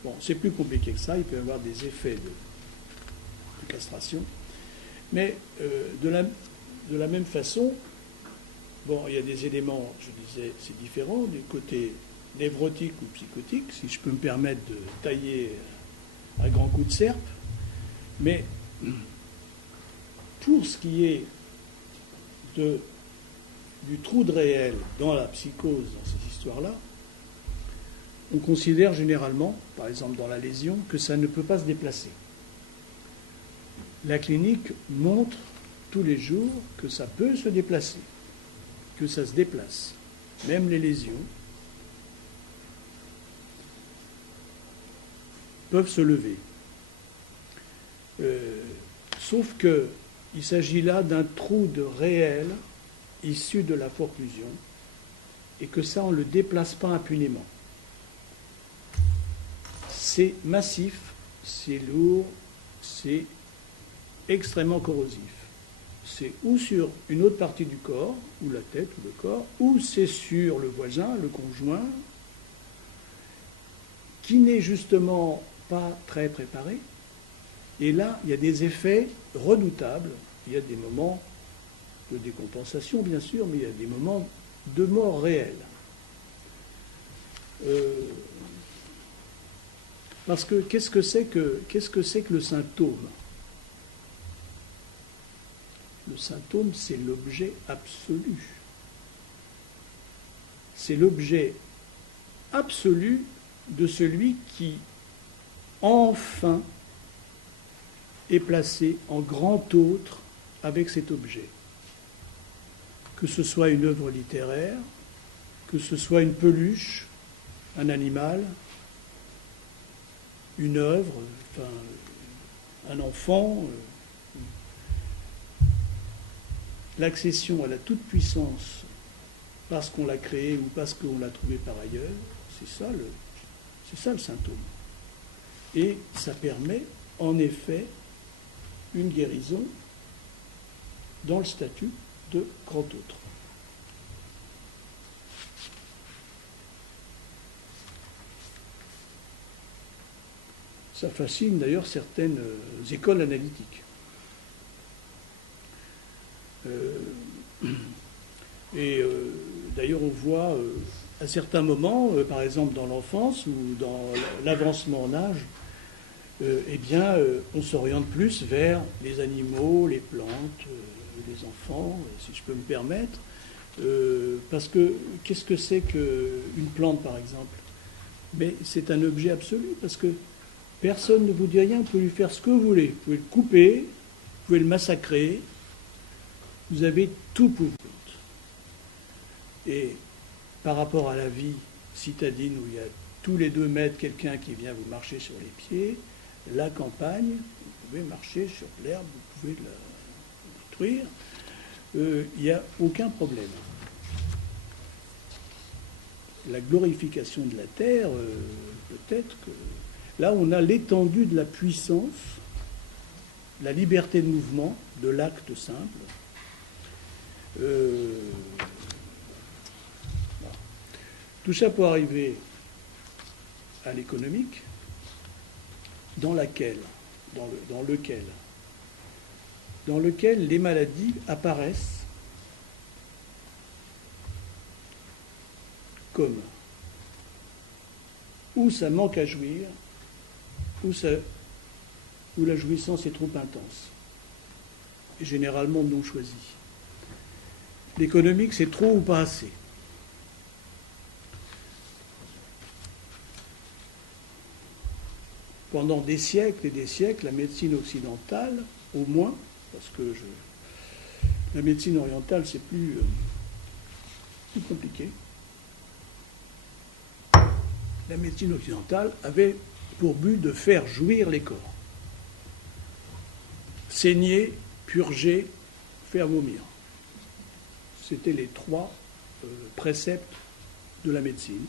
Bon, c'est plus compliqué que ça, il peut y avoir des effets de castration, mais de la même façon, bon, il y a des éléments, je disais, c'est différent, du côté névrotique ou psychotique, si je peux me permettre de tailler à grands coups de serpe, mais pour ce qui est du trou de réel dans la psychose, dans cette histoire-là, on considère généralement, par exemple dans la lésion, que ça ne peut pas se déplacer. La clinique montre tous les jours que ça peut se déplacer, que ça se déplace, même les lésions peuvent se lever. Sauf qu'il s'agit là d'un trou de réel issu de la forclusion et que ça, on ne le déplace pas impunément. C'est massif, c'est lourd, c'est extrêmement corrosif. C'est ou sur une autre partie du corps, ou la tête ou le corps, ou c'est sur le voisin, le conjoint, qui n'est justement pas très préparé. Et là, il y a des effets redoutables. Il y a des moments de décompensation, bien sûr, mais il y a des moments de mort réelle. Parce que qu'est-ce que c'est que le symptôme ? Le symptôme, c'est l'objet absolu. C'est l'objet absolu de celui qui, enfin, est placé en grand autre avec cet objet. Que ce soit une œuvre littéraire, que ce soit une peluche, un animal, une œuvre, enfin, un enfant, l'accession à la toute-puissance parce qu'on l'a créé ou parce qu'on l'a trouvé par ailleurs, c'est ça le symptôme. Et ça permet, en effet, une guérison dans le statut de grand autre. Ça fascine d'ailleurs certaines écoles analytiques. D'ailleurs, on voit à certains moments, par exemple dans l'enfance ou dans l'avancement en âge, eh bien, on s'oriente plus vers les animaux, les plantes, les enfants, si je peux me permettre. Parce que qu'est-ce que c'est qu'une plante, par exemple? Mais c'est un objet absolu, parce que personne ne vous dit rien, vous pouvez lui faire ce que vous voulez. Vous pouvez le couper, vous pouvez le massacrer, vous avez tout pour vous. Et par rapport à la vie citadine, où il y a tous les 2 mètres quelqu'un qui vient vous marcher sur les pieds, la campagne, vous pouvez marcher sur l'herbe, vous pouvez la détruire, il n'y a aucun problème. La glorification de la terre, peut-être que... Là, on a l'étendue de la puissance, la liberté de mouvement, de l'acte simple. Voilà. Tout ça pour arriver à l'économique, dans lequel les maladies apparaissent comme où ça manque à jouir, où la jouissance est trop intense, et généralement non choisie. L'économique, c'est trop ou pas assez. Pendant des siècles et des siècles, la médecine occidentale, au moins, parce que la médecine orientale, c'est plus compliqué. La médecine occidentale avait pour but de faire jouir les corps. Saigner, purger, faire vomir. C'était les 3 préceptes de la médecine.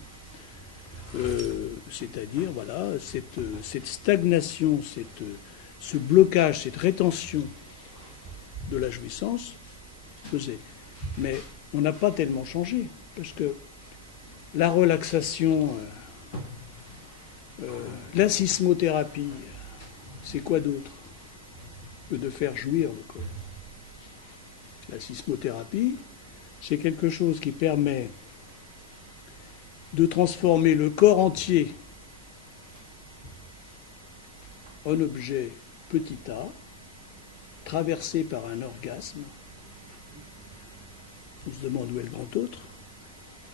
C'est-à-dire, voilà, cette stagnation, ce blocage, cette rétention de la jouissance faisait. Mais on n'a pas tellement changé, parce que la relaxation, la sismothérapie, c'est quoi d'autre que de faire jouir le corps? La sismothérapie, c'est quelque chose qui permet de transformer le corps entier en objet petit a, traversé par un orgasme. On se demande où est le grand autre.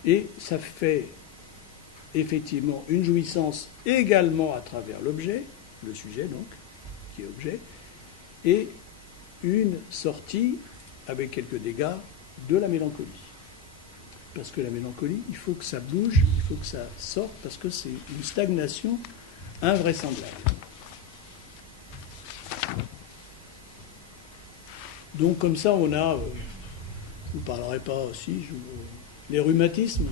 Et ça fait effectivement une jouissance également à travers l'objet, le sujet donc, qui est objet, et une sortie, avec quelques dégâts, de la mélancolie. Parce que la mélancolie, il faut que ça bouge, il faut que ça sorte, parce que c'est une stagnation invraisemblable. Donc comme ça, on a, je ne vous parlerai pas aussi, les rhumatismes,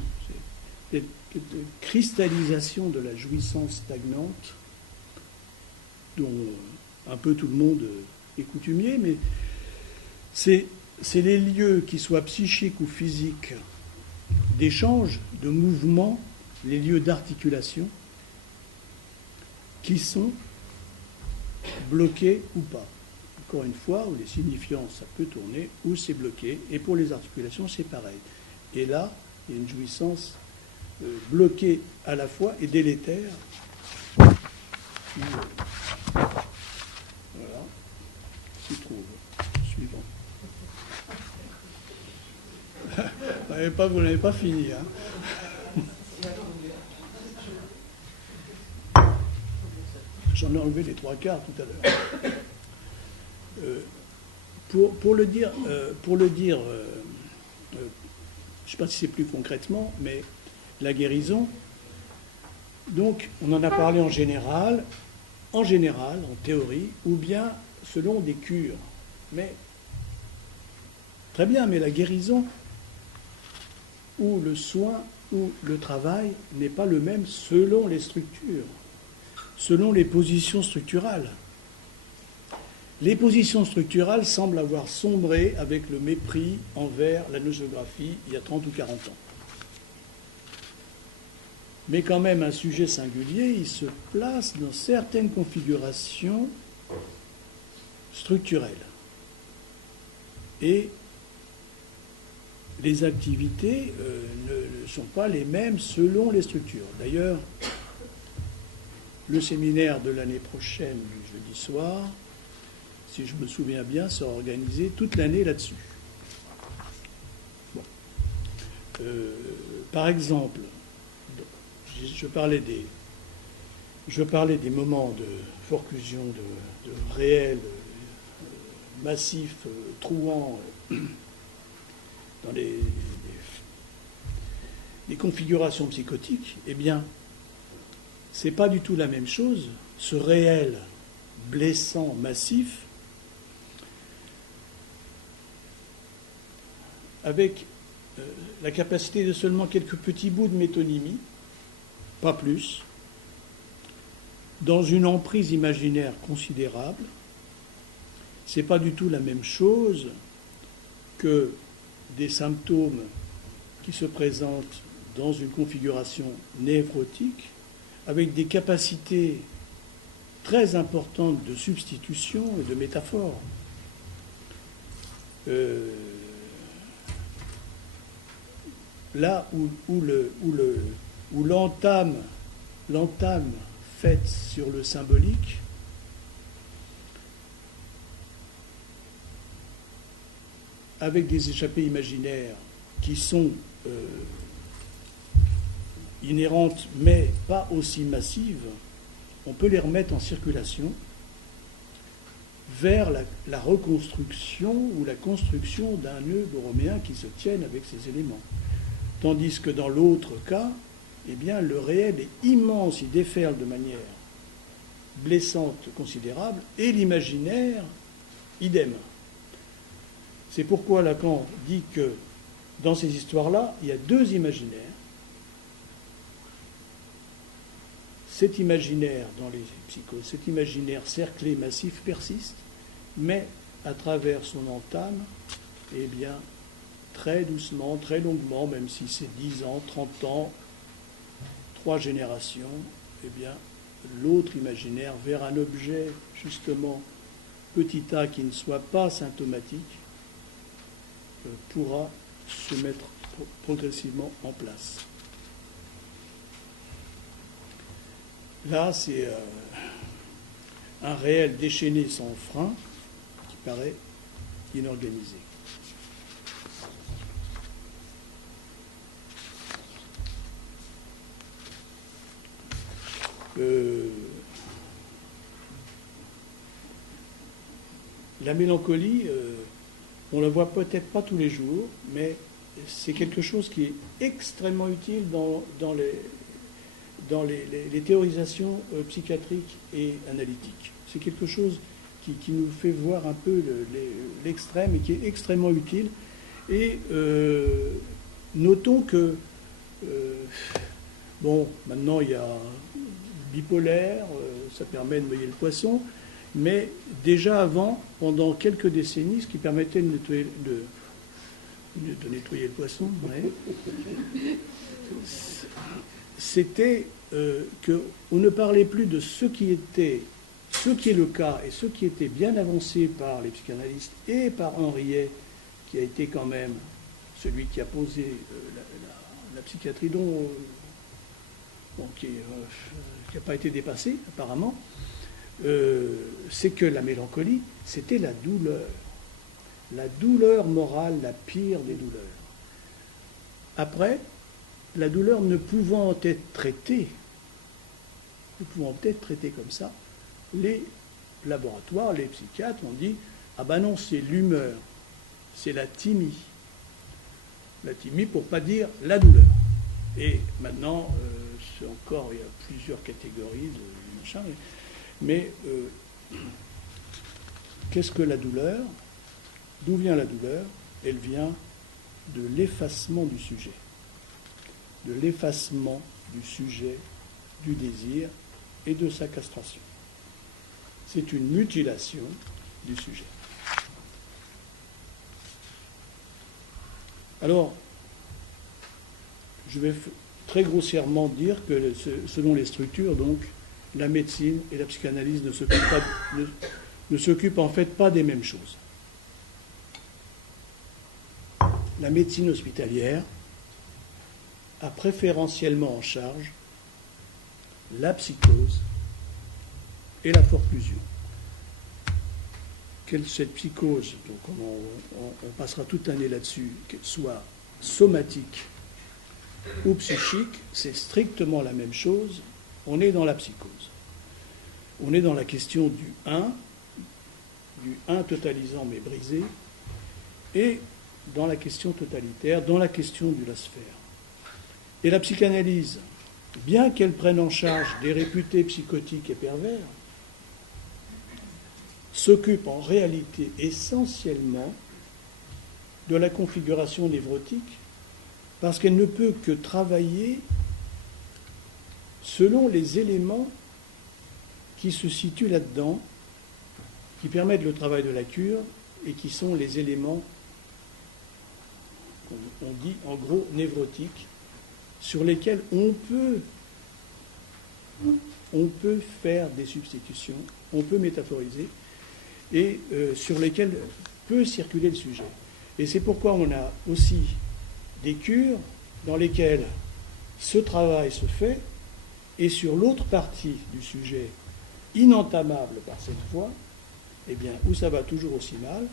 c'est cette cristallisation de la jouissance stagnante, dont un peu tout le monde est coutumier, mais c'est les lieux, qui soient psychiques ou physiques, d'échange, de mouvement, les lieux d'articulation, qui sont bloqués ou pas. Encore une fois, où les signifiants, ça peut tourner, ou c'est bloqué, et pour les articulations, c'est pareil. Et là, il y a une jouissance bloquée à la fois et délétère. Voilà, s'y trouve. Suivant. Vous n'avez pas fini. Hein. J'en ai enlevé les 3 quarts tout à l'heure. Pour le dire, je ne sais pas si c'est plus concrètement, mais la guérison, donc on en a parlé en général, en théorie, ou bien selon des cures. Mais très bien, mais la guérison ou le soin ou le travail n'est pas le même selon les structures, selon les positions structurales. Les positions structurales semblent avoir sombré avec le mépris envers la nosographie il y a 30 ou 40 ans. Mais quand même, un sujet singulier, il se place dans certaines configurations structurelles. Et les activités ne sont pas les mêmes selon les structures. D'ailleurs, le séminaire de l'année prochaine, le jeudi soir, si je me souviens bien, sera organisé toute l'année là-dessus. Bon. Par exemple, je parlais des moments de forclusion de réels massifs, trouants dans les configurations psychotiques. Eh bien, c'est pas du tout la même chose. Ce réel blessant, massif, avec la capacité de seulement quelques petits bouts de métonymie, pas plus, dans une emprise imaginaire considérable, c'est pas du tout la même chose que des symptômes qui se présentent dans une configuration névrotique, avec des capacités très importantes de substitution et de métaphore. Là où l'entame faite sur le symbolique avec des échappées imaginaires qui sont inhérentes mais pas aussi massives, on peut les remettre en circulation vers la reconstruction ou la construction d'un nœud borroméen qui se tienne avec ces éléments. Tandis que dans l'autre cas, eh bien, le réel est immense, il déferle de manière blessante, considérable, et l'imaginaire, idem. C'est pourquoi Lacan dit que dans ces histoires-là, il y a deux imaginaires. Cet imaginaire dans les psychoses, cet imaginaire cerclé, massif, persiste, mais à travers son entame, eh bien, très doucement, très longuement, même si c'est 10 ans, 30 ans, 3 générations, eh bien, l'autre imaginaire, vers un objet, justement, petit a qui ne soit pas symptomatique, pourra se mettre progressivement en place. Là, c'est un réel déchaîné sans frein qui paraît inorganisé. La mélancolie, on la voit peut-être pas tous les jours, mais c'est quelque chose qui est extrêmement utile dans les théorisations psychiatriques et analytiques. C'est quelque chose qui nous fait voir un peu l'extrême et qui est extrêmement utile. Et notons que, bon, maintenant il y a bipolaire, ça permet de noyer le poisson, mais déjà avant, pendant quelques décennies, ce qui permettait de nettoyer le poisson, ouais, c'était qu'on ne parlait plus de ce qui est le cas et ce qui était bien avancé par les psychanalystes et par Henriet, qui a été quand même celui qui a posé la psychiatrie qui n'a pas été dépassé apparemment, c'est que la mélancolie, c'était la douleur morale, la pire des douleurs. Après, la douleur ne pouvant être traitée comme ça, les laboratoires, les psychiatres ont dit « Ah ben non, c'est l'humeur, c'est la thymie. » La thymie pour ne pas dire la douleur. Et maintenant, c'est encore, il y a plusieurs catégories de machin, mais qu'est-ce que la douleur? D'où vient la douleur? Elle vient de l'effacement du sujet. De l'effacement du sujet, du désir et de sa castration. C'est une mutilation du sujet. Alors, je vais très grossièrement dire que selon les structures, donc, la médecine et la psychanalyse ne s'occupent en fait pas des mêmes choses. La médecine hospitalière a préférentiellement en charge la psychose et la forclusion. Cette psychose, donc on passera toute l'année là-dessus, qu'elle soit somatique ou psychique, c'est strictement la même chose. On est dans la psychose. On est dans la question du un totalisant mais brisé, et dans la question totalitaire, dans la question de la sphère. Et la psychanalyse, bien qu'elle prenne en charge des réputés psychotiques et pervers, s'occupe en réalité essentiellement de la configuration névrotique, parce qu'elle ne peut que travailler selon les éléments qui se situent là-dedans, qui permettent le travail de la cure et qui sont les éléments, on dit en gros névrotiques, sur lesquels on peut faire des substitutions, on peut métaphoriser, et sur lesquels peut circuler le sujet. Et c'est pourquoi on a aussi des cures dans lesquelles ce travail se fait, et sur l'autre partie du sujet, inentamable par cette foi, eh bien, où ça va toujours aussi mal,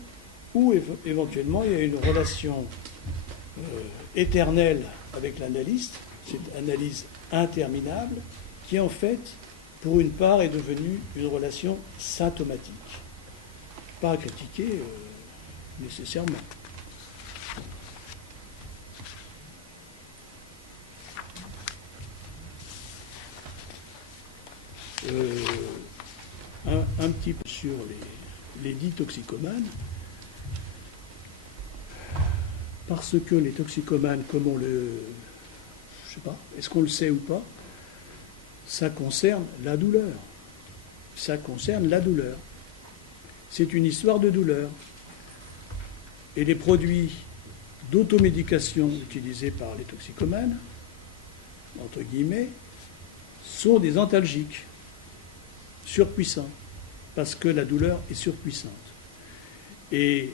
ou éventuellement il y a une relation éternelle avec l'analyste, cette analyse interminable, qui en fait, pour une part, est devenue une relation symptomatique. Pas à critiquer nécessairement. Un petit peu sur les dits toxicomanes, parce que les toxicomanes, comme on le... je sais pas, est-ce qu'on le sait ou pas, ça concerne la douleur. Ça concerne la douleur. C'est une histoire de douleur. Et les produits d'automédication utilisés par les toxicomanes, entre guillemets, sont des antalgiques, surpuissants, parce que la douleur est surpuissante. Et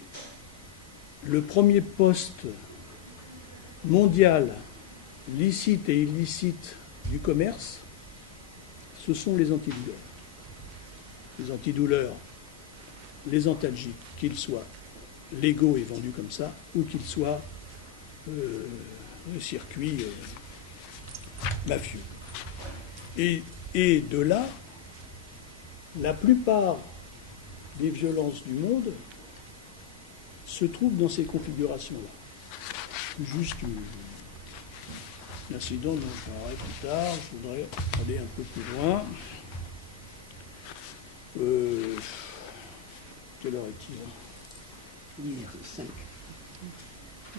le premier poste mondial, licite et illicite du commerce, ce sont les antidouleurs. Les antidouleurs, les antalgiques, qu'ils soient légaux et vendus comme ça, ou qu'ils soient le circuit mafieux. Et de là, la plupart des violences du monde se trouvent dans ces configurations-là. Juste un incident dont je parlerai plus tard, je voudrais aller un peu plus loin. Quelle heure est-il? Oui, 5.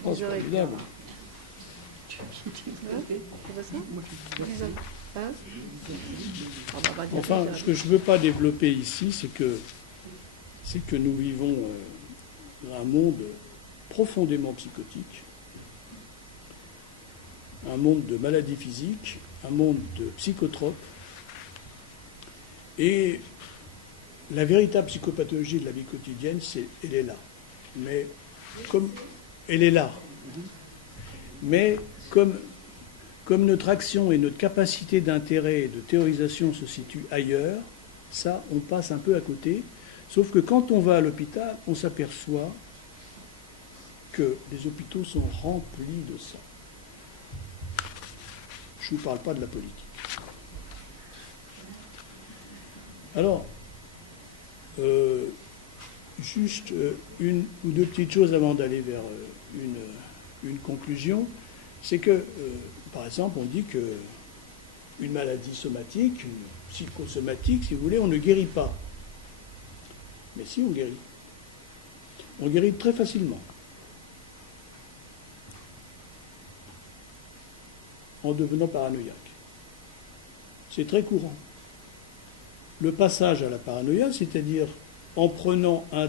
Oh, c'est formidable. Enfin, ce que je ne veux pas développer ici, c'est que nous vivons dans un monde profondément psychotique, un monde de maladies physiques, un monde de psychotropes, et la véritable psychopathologie de la vie quotidienne, elle est là. Mais comme elle est là, mais comme notre action et notre capacité d'intérêt et de théorisation se situent ailleurs, ça, on passe un peu à côté. Sauf que quand on va à l'hôpital, on s'aperçoit que les hôpitaux sont remplis de ça. Je ne vous parle pas de la politique. Alors, juste une ou deux petites choses avant d'aller vers une conclusion. C'est que, par exemple, on dit qu'une maladie somatique, une psychosomatique, si vous voulez, on ne guérit pas. Mais si, on guérit. On guérit très facilement. En devenant paranoïaque. C'est très courant. Le passage à la paranoïa, c'est-à-dire en prenant un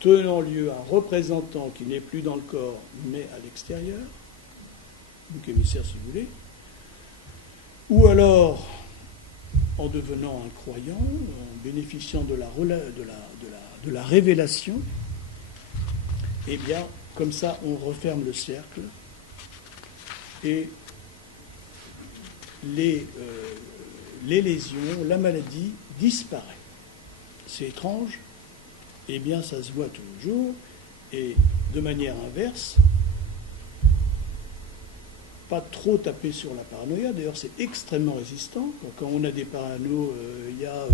tenant-lieu, un représentant qui n'est plus dans le corps, mais à l'extérieur, bouc émissaire si vous voulez, ou alors en devenant un croyant, en bénéficiant de la révélation, eh bien, comme ça, on referme le cercle et les les lésions, la maladie disparaît. C'est étrange, eh bien ça se voit tous les jours, et de manière inverse, pas trop taper sur la paranoïa, d'ailleurs c'est extrêmement résistant. Quand on a des parano, il y a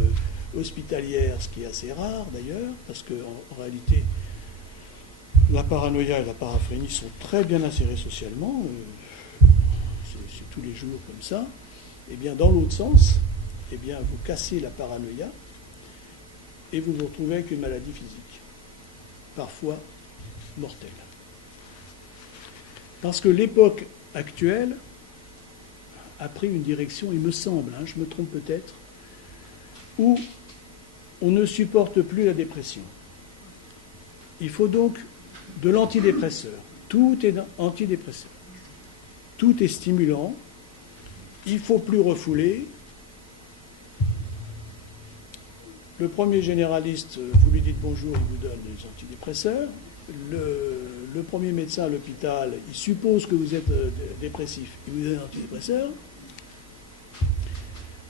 hospitalières, ce qui est assez rare d'ailleurs, parce qu'en réalité, la paranoïa et la paraphrénie sont très bien insérées socialement, c'est tous les jours comme ça. Eh bien dans l'autre sens, eh bien vous cassez la paranoïa et vous vous retrouvez avec une maladie physique, parfois mortelle. Parce que l'époque actuelle a pris une direction, il me semble, je me trompe peut-être, où on ne supporte plus la dépression. Il faut donc de l'antidépresseur. Tout est antidépresseur. Tout est stimulant. Il ne faut plus refouler. Le premier généraliste, vous lui dites bonjour, il vous donne des antidépresseurs. Le premier médecin à l'hôpital, il suppose que vous êtes dépressif, il vous donne un antidépresseur.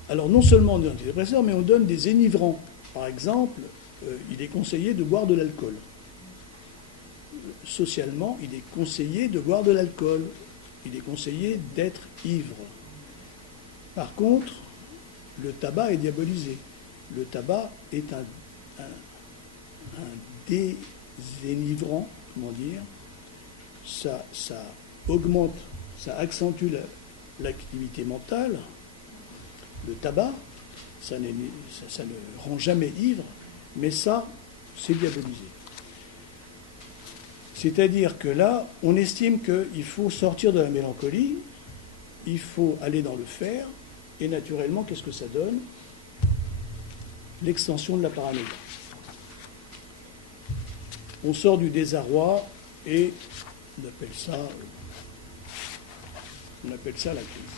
Alors non seulement des antidépresseurs, mais on donne des énivrants. Par exemple, il est conseillé de boire de l'alcool. Socialement, il est conseillé de boire de l'alcool. Il est conseillé d'être ivre. Par contre, le tabac est diabolisé. Le tabac est un désénivrant, comment dire, ça augmente, ça accentue l'activité mentale. Le tabac, ça ne rend jamais ivre, mais ça, c'est diabolisé. C'est-à-dire que là, on estime qu'il faut sortir de la mélancolie, il faut aller dans le faire, et naturellement, qu'est-ce que ça donne? L'extension de la paranoïa. On sort du désarroi et on appelle ça la crise.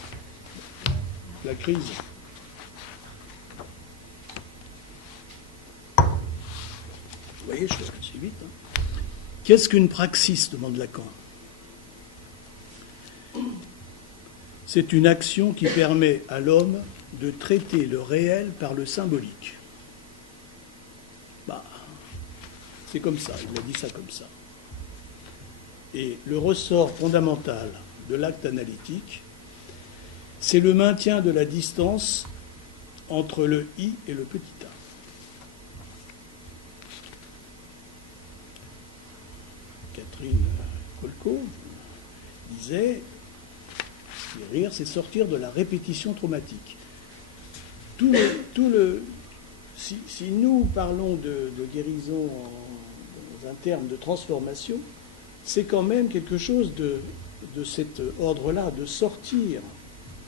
La crise. Vous voyez, je fais assez vite. Qu'est-ce qu'une praxis, demande Lacan? C'est une action qui permet à l'homme de traiter le réel par le symbolique. C'est comme ça, il a dit ça comme ça. Et le ressort fondamental de l'acte analytique, c'est le maintien de la distance entre le I et le petit a. Catherine Colco disait, rire, c'est sortir de la répétition traumatique. Si nous parlons de guérison dans un terme de transformation, c'est quand même quelque chose de cet ordre-là, de sortir,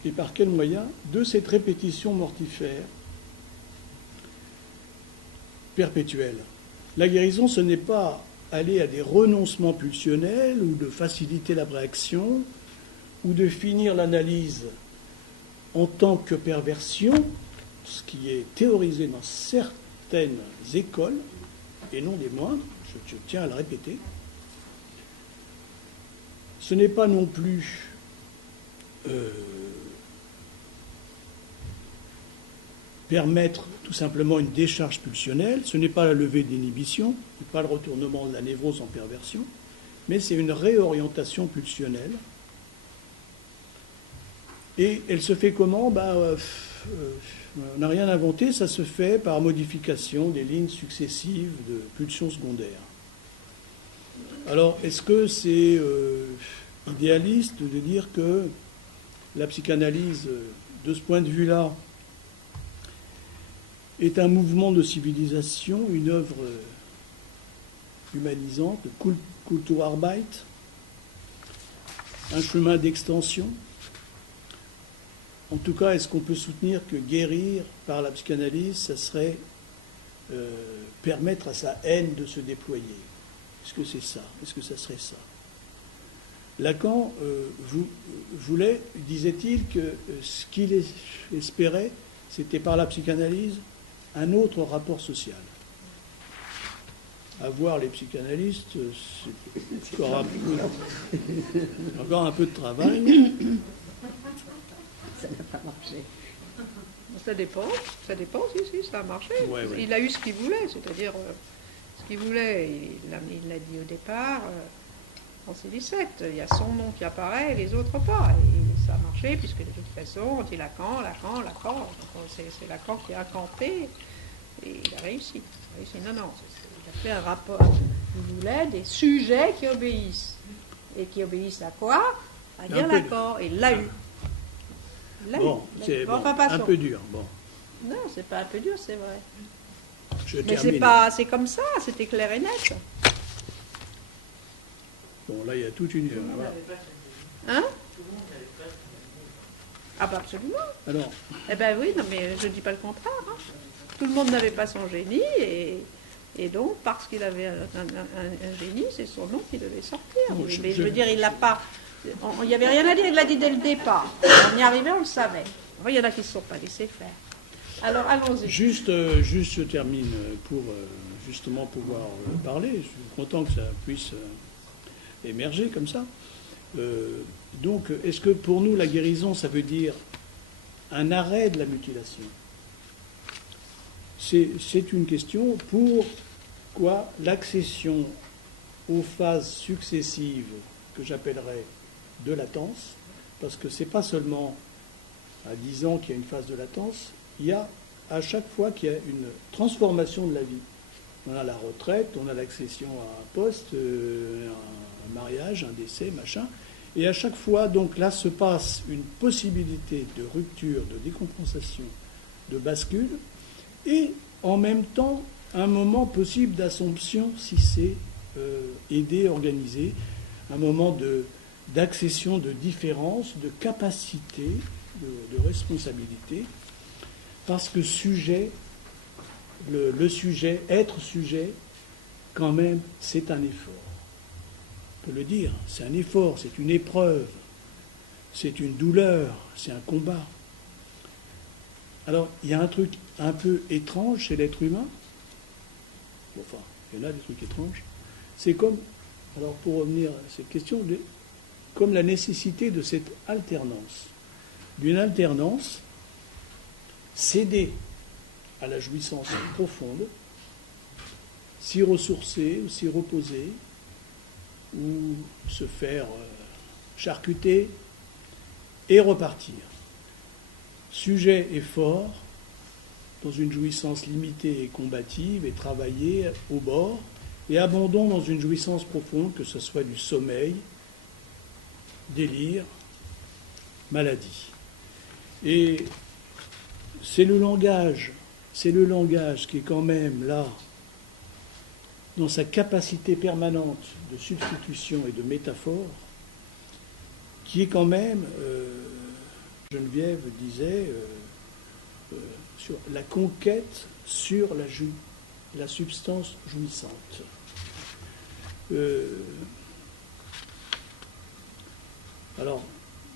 et par quel moyen, de cette répétition mortifère perpétuelle. La guérison, ce n'est pas aller à des renoncements pulsionnels ou de faciliter la réaction ou de finir l'analyse en tant que perversion, ce qui est théorisé dans certaines écoles, et non des moindres, je tiens à le répéter. Ce n'est pas non plus permettre tout simplement une décharge pulsionnelle, ce n'est pas la levée d'inhibition, ce n'est pas le retournement de la névrose en perversion, mais c'est une réorientation pulsionnelle. Et elle se fait comment? On n'a rien inventé, ça se fait par modification des lignes successives de pulsions secondaires. Alors, est-ce que c'est idéaliste de dire que la psychanalyse, de ce point de vue-là, est un mouvement de civilisation, une œuvre humanisante, Kulturarbeit, un chemin d'extension? En tout cas, est-ce qu'on peut soutenir que guérir par la psychanalyse, ça serait permettre à sa haine de se déployer? Est-ce que c'est ça? Est-ce que ça serait ça? Lacan voulait, disait-il, que ce qu'il espérait, c'était par la psychanalyse un autre rapport social. À voir les psychanalystes, c'est encore un peu de travail. Ça n'a pas marché. Ça dépend, si, ça a marché. Ouais. Il a eu ce qu'il voulait, c'est-à-dire ce qu'il voulait, il l'a dit au départ, en C17, il y a son nom qui apparaît et les autres pas. Et ça a marché, puisque de toute façon, on dit Lacan. Donc, c'est Lacan qui a campé, et il a réussi. Non, il a fait un rapport. Il voulait des sujets qui obéissent. Et qui obéissent à quoi? À dire Lacan. Et il l'a eu. Bon, c'est un peu dur. Bon. Non, c'est pas un peu dur, c'est vrai. Mais c'est comme ça, c'était clair et net. Bon, là, il y a toute une... Voilà. Hein? Ah bah absolument. Alors, eh ben oui, non mais je ne dis pas le contraire. Hein. Tout le monde n'avait pas son génie et donc parce qu'il avait un génie, c'est son nom qui devait sortir. Mais je veux dire, il l'a pas... Il n'y avait rien à dire, il l'a dit dès le départ. On y arrivait, on le savait. Enfin, il y en a qui ne se sont pas laissés faire. Alors, allons-y. Juste, je termine pour justement pouvoir parler. Je suis content que ça puisse émerger comme ça. Donc, est-ce que pour nous, la guérison, ça veut dire un arrêt de la mutilation? C'est une question. Pourquoi l'accession aux phases successives que j'appellerais de latence, parce que ce n'est pas seulement à 10 ans qu'il y a une phase de latence, il y a à chaque fois qu'il y a une transformation de la vie. On a la retraite, on a l'accession à un poste, un mariage, un décès, machin. Et à chaque fois, donc là, se passe une possibilité de rupture, de décompensation, de bascule, et en même temps, un moment possible d'assomption, si c'est aidé, organisé, un moment d'accession, de différence, de capacité, de responsabilité, parce que le sujet, être sujet, quand même, c'est un effort. On peut le dire, c'est un effort, c'est une épreuve, c'est une douleur, c'est un combat. Alors, il y a un truc un peu étrange chez l'être humain, enfin, il y en a des trucs étranges, c'est comme, alors pour revenir à cette question, comme la nécessité de cette alternance. D'une alternance, céder à la jouissance profonde, s'y ressourcer ou s'y reposer, ou se faire charcuter et repartir. Sujet et fort, dans une jouissance limitée et combative, et travailler au bord, et abandon dans une jouissance profonde, que ce soit du sommeil, délire, maladie. Et c'est le langage qui est quand même là, dans sa capacité permanente de substitution et de métaphore, qui est quand même, Geneviève disait, sur la conquête sur la substance jouissante. Alors,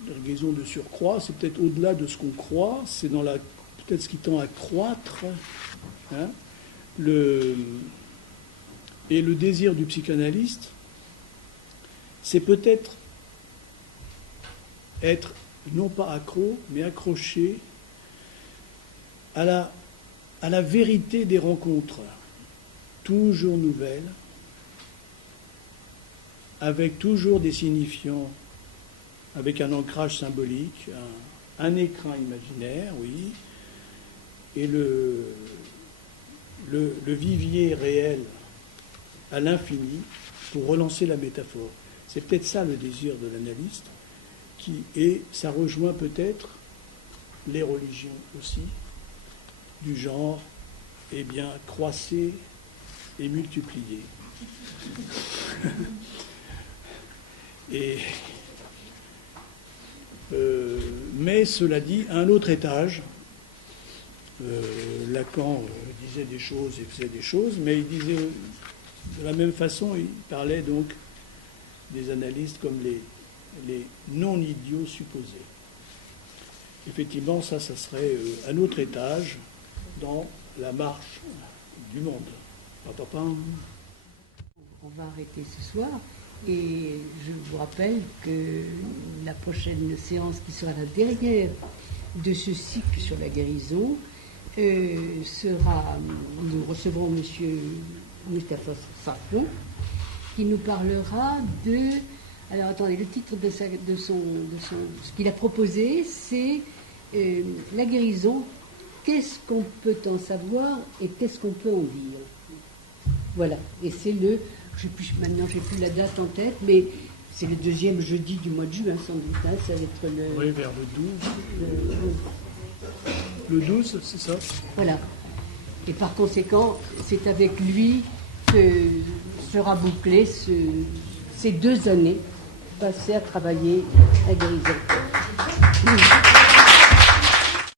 l'ergaison de surcroît, c'est peut-être au-delà de ce qu'on croit, c'est dans peut-être ce qui tend à croître, hein, et le désir du psychanalyste, c'est peut-être être non pas accro, mais accroché à la vérité des rencontres, toujours nouvelles, avec toujours des signifiants, avec un ancrage symbolique, un écrin imaginaire, oui, et le vivier réel à l'infini pour relancer la métaphore. C'est peut-être ça le désir de l'analyste, et ça rejoint peut-être les religions aussi, du genre, eh bien, croissez et multipliez. Mais cela dit, à un autre étage, Lacan disait des choses et faisait des choses, mais il disait de la même façon, il parlait donc des analystes comme les non-idiots supposés. Effectivement, ça serait un autre étage dans la marche du monde. On va arrêter ce soir et je vous rappelle que la prochaine séance qui sera la dernière de ce cycle sur la guérison nous recevrons M. Mustapha Sarflon, qui nous parlera de... Alors attendez, le titre de ce qu'il a proposé, c'est la guérison, qu'est-ce qu'on peut en savoir et qu'est-ce qu'on peut en dire. Voilà, et c'est maintenant j'ai plus la date en tête, mais c'est le 2e jeudi du mois de juin sans doute, hein, ça va être le... Oui, vers le 12. Le 12, c'est ça? Voilà. Et par conséquent, c'est avec lui que sera bouclé ces 2 années passées à travailler la guérison.